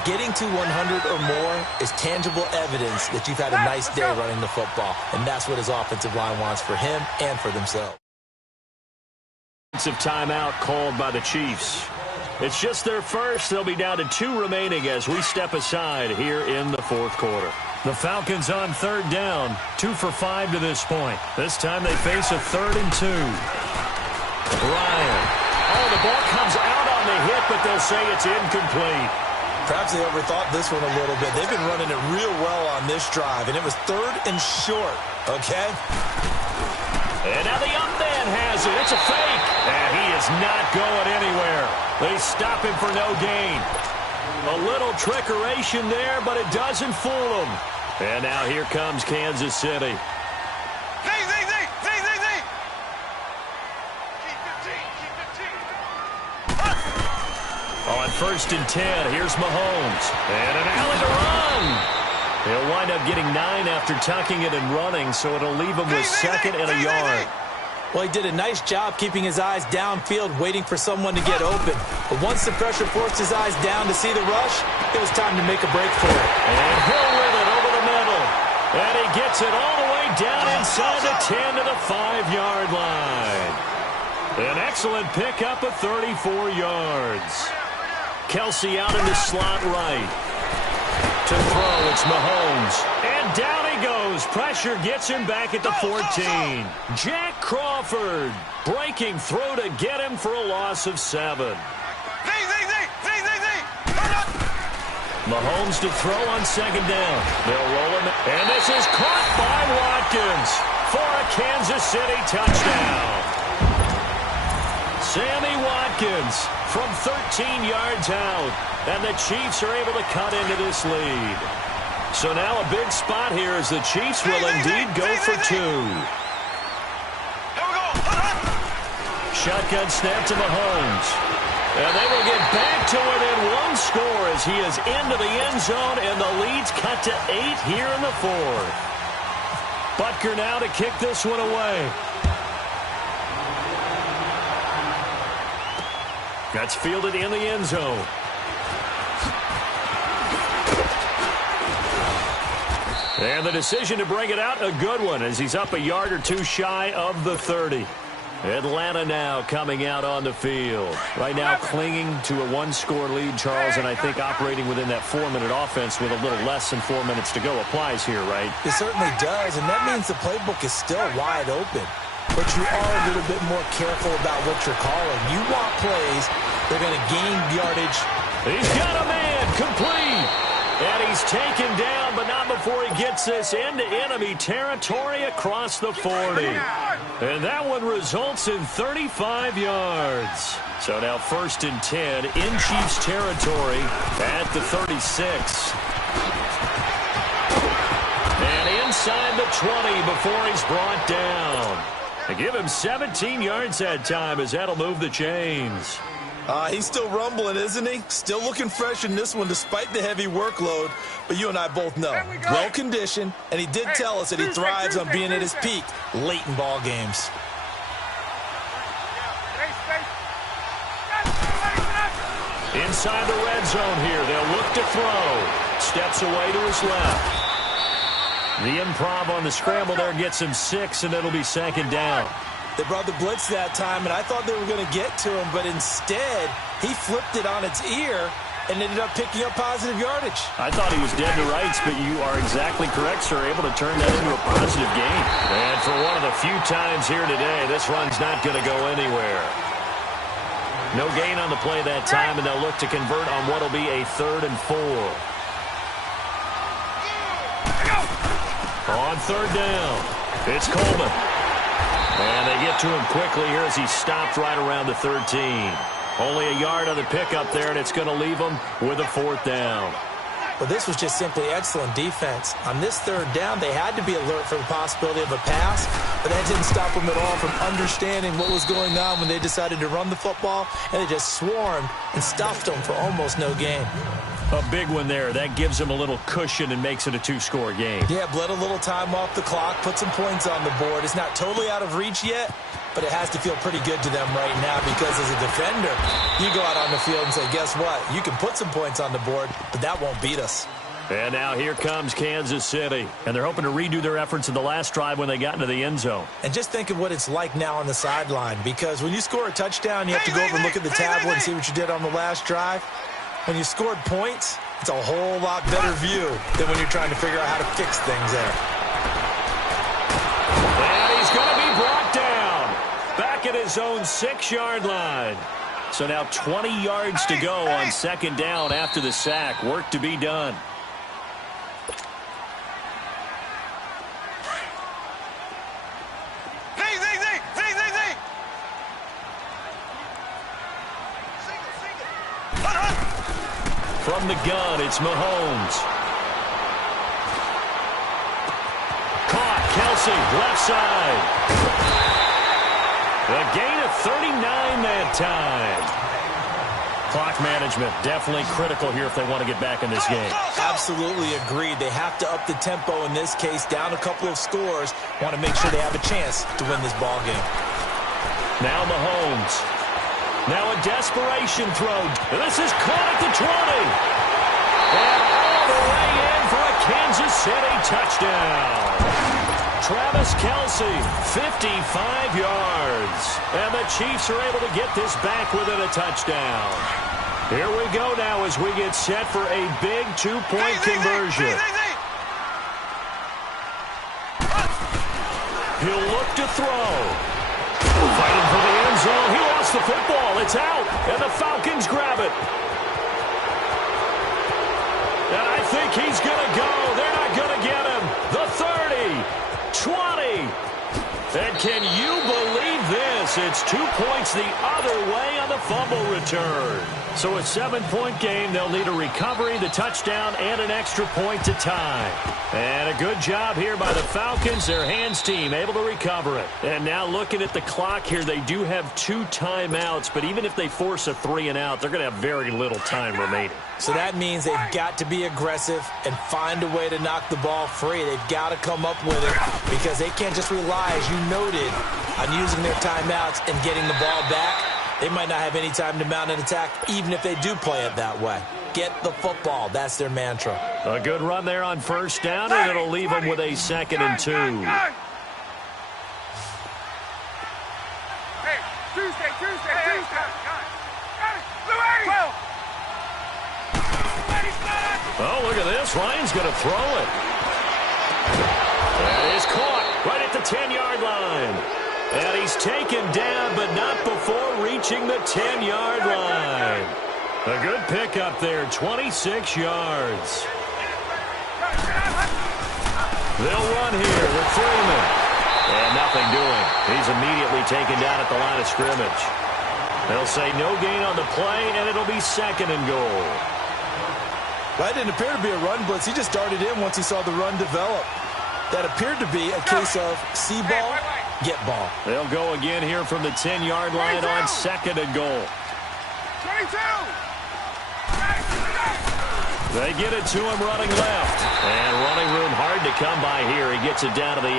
Getting to 100 or more is tangible evidence that you've had a nice day running the football, and that's what his offensive line wants for him and for themselves. Offensive timeout called by the Chiefs. It's just their first. They'll be down to 2 remaining as we step aside here in the 4th quarter. The Falcons on 3rd down, 2 for 5 to this point. This time they face a 3rd and 2. Ryan. Oh, the ball comes out on the hit, but they'll say it's incomplete. Perhaps they overthought this one a little bit. They've been running it real well on this drive, and it was 3rd and short, okay? And now the up man has it. It's a fake. And he is not going anywhere. They stop him for no gain. A little trickeration there, but it doesn't fool him. And now here comes Kansas City. On 1st and 10, here's Mahomes. And an alley to run. He'll wind up getting 9 after tucking it and running, so it'll leave him with 2nd and a yard. Well, he did a nice job keeping his eyes downfield, waiting for someone to get open. But once the pressure forced his eyes down to see the rush, it was time to make a break for it. And Hill with it over the middle. And he gets it all the way down inside the 10 to the 5-yard line. An excellent pickup of 34 yards. Kelsey out in the slot right. To To throw, it's Mahomes. And down he goes. Pressure gets him back at the 14. Jack Crawford breaking through to get him for a loss of 7. Mahomes to throw on second down. They'll roll him. And this is caught by Watkins for a Kansas City touchdown. Sammy Watkins from 13 yards out. And the Chiefs are able to cut into this lead. So now a big spot here as the Chiefs will indeed go for 2. Shotgun snap to Mahomes. And they will get back to within 1 score as he is into the end zone, and the lead's cut to 8 here in the 4th. Butker now to kick this one away. That's fielded in the end zone. And the decision to bring it out, a good one, as he's up a yard or 2 shy of the 30. Atlanta now coming out on the field. Right now clinging to a 1-score lead, Charles, and I think operating within that 4-minute offense with a little less than 4 minutes to go applies here, right? It certainly does, and that means the playbook is still wide open. But you are a little bit more careful about what you're calling. You want plays, they're going to gain yardage. He's got a man, complete. And he's taken down, but not before he gets this into enemy territory across the 40. And that one results in 35 yards. So now 1st and 10 in Chiefs territory at the 36. And inside the 20 before he's brought down. They give him 17 yards that time as that'll move the chains. He's still rumbling, isn't he? Still looking fresh in this one despite the heavy workload. But you and I both know, well-conditioned, and he did tell us that he thrives on being at his peak late in ball games. Inside the red zone here, they'll look to throw. Steps away to his left. The improv on the scramble there gets him 6, and it'll be 2nd down. They brought the blitz that time, and I thought they were going to get to him, but instead, he flipped it on its ear and ended up picking up positive yardage. I thought he was dead to rights, but you are exactly correct, sir, able to turn that into a positive gain. And for one of the few times here today, this run's not going to go anywhere. No gain on the play that time, and they'll look to convert on what will be a 3rd and 4. On 3rd down, it's Coleman. And they get to him quickly here as he stopped right around the 13. Only a yard on the pickup there, and it's going to leave him with a 4th down. Well, this was just simply excellent defense. On this 3rd down, they had to be alert for the possibility of a pass, but that didn't stop them at all from understanding what was going on when they decided to run the football, and they just swarmed and stuffed them for almost no gain. A big one there. That gives them a little cushion and makes it a 2-score game. Yeah, bled a little time off the clock, put some points on the board. It's not totally out of reach yet, but it has to feel pretty good to them right now because as a defender, you go out on the field and say, guess what? You can put some points on the board, but that won't beat us. And now here comes Kansas City. And they're hoping to redo their efforts in the last drive when they got into the end zone. And just think of what it's like now on the sideline, because when you score a touchdown, you have to go over and look at the tablet and see what you did on the last drive. When you scored points, it's a whole lot better view than when you're trying to figure out how to fix things there. And he's going to be brought down back at his own 6-yard line. So now 20 yards to go on 2nd down after the sack. Work to be done. From the gun, it's Mahomes. Caught, Kelsey, left side. A gain of 39 that time. Clock management, definitely critical here if they want to get back in this game. Absolutely agreed. They have to up the tempo in this case, down a couple of scores. Want to make sure they have a chance to win this ball game. Now Mahomes. Now a desperation throw. This is caught at the 20. And all the way in for a Kansas City touchdown. Travis Kelsey, 55 yards. And the Chiefs are able to get this back within a touchdown. Here we go now as we get set for a big two-point conversion. He'll look to throw. Fighting for the end zone. He lost the football. It's out, and the Falcons grab it. And I think he's going to go. They're not going to get him. The 30, 20. And can you believe this? It's 2 points the other way on the fumble return. So a 7-point game. They'll need a recovery, the touchdown, and an extra point to tie. And a good job here by the Falcons. Their hands team able to recover it. And now looking at the clock here, they do have 2 timeouts. But even if they force a 3-and-out, they're going to have very little time remaining. So that means they've got to be aggressive and find a way to knock the ball free. They've got to come up with it because they can't just rely, as you noted, on using their timeouts and getting the ball back. They might not have any time to mount an attack, even if they do play it that way. Get the football. That's their mantra. A good run there on first down, and it'll leave them with a 2nd and 2. Hey, Tuesday. Oh, look at this. Ryan's going to throw it. That is caught right at the 10-yard line. And he's taken down, but not before reaching the 10-yard line. A good pickup there, 26 yards. They'll run here with Freeman. And nothing doing. He's immediately taken down at the line of scrimmage. They'll say no gain on the play, and it'll be 2nd and goal. That didn't appear to be a run blitz. He just darted in once he saw the run develop. That appeared to be a case of see ball, get ball. They'll go again here from the 10-yard line on 2nd and goal. 22. They get it to him running left. And running room hard to come by here. He gets it down to the 8.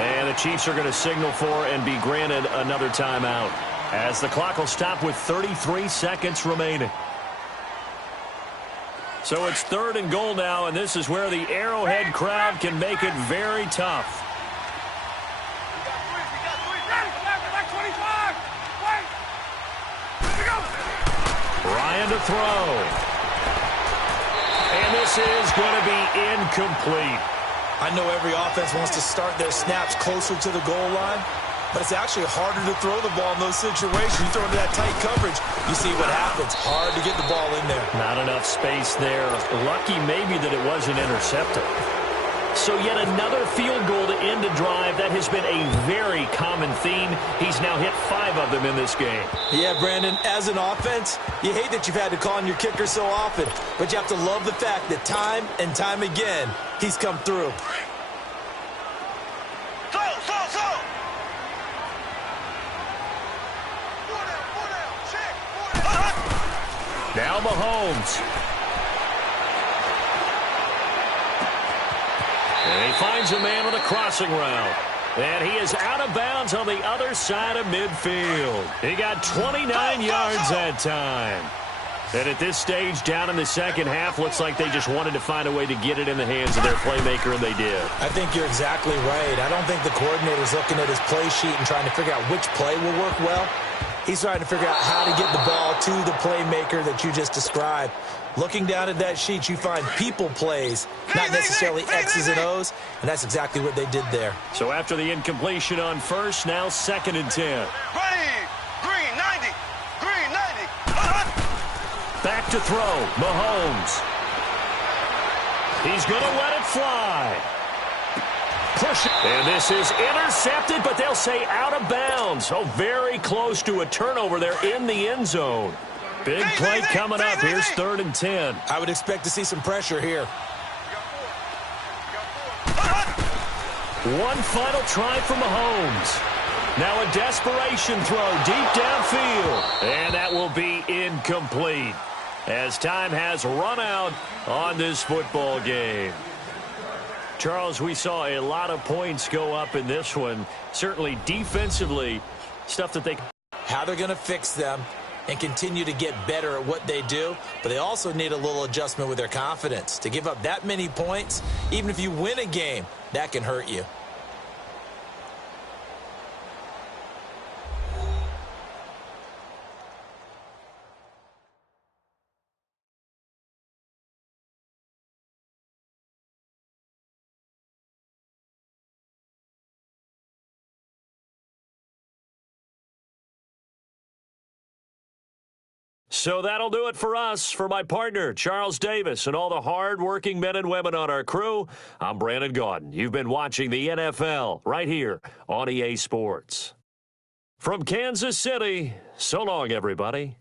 And the Chiefs are going to signal for and be granted another timeout, as the clock will stop with 33 seconds remaining. So it's 3rd and goal now, and this is where the Arrowhead crowd can make it very tough. Ryan to throw. And this is going to be incomplete. I know every offense wants to start their snaps closer to the goal line, but it's actually harder to throw the ball in those situations. You throw into that tight coverage, you see what happens. Hard to get the ball in there. Not enough space there. Lucky maybe that it wasn't intercepted. So yet another field goal to end a drive. That has been a very common theme. He's now hit 5 of them in this game. Yeah, Brandon, as an offense, you hate that you've had to call on your kicker so often, but you have to love the fact that time and time again, he's come through. Now Mahomes. And he finds a man on a crossing route. And he is out of bounds on the other side of midfield. He got 29 yards that time. And at this stage, down in the second half, looks like they just wanted to find a way to get it in the hands of their playmaker, and they did. I think you're exactly right. I don't think the coordinator's looking at his play sheet and trying to figure out which play will work well. He's trying to figure out how to get the ball to the playmaker that you just described. Looking down at that sheet, you find people plays, not necessarily X's and O's, and that's exactly what they did there. So after the incompletion on first, now 2nd and 10. Green 90. Green 90. Back to throw. Mahomes. He's going to let it fly. Push it. And this is intercepted, but they'll say out of bounds. So very close to a turnover there in the end zone. Big play coming up. Here's 3rd and 10. I would expect to see some pressure here. One final try for Mahomes. Now a desperation throw deep downfield. And that will be incomplete, as time has run out on this football game. Charles, we saw a lot of points go up in this one. Certainly defensively, stuff that they... How they're going to fix them and continue to get better at what they do, but they also need a little adjustment with their confidence. To give up that many points, even if you win a game, that can hurt you. So that'll do it for us. For my partner, Charles Davis, and all the hard-working men and women on our crew, I'm Brandon Gaudin. You've been watching the NFL right here on EA Sports. From Kansas City, so long, everybody.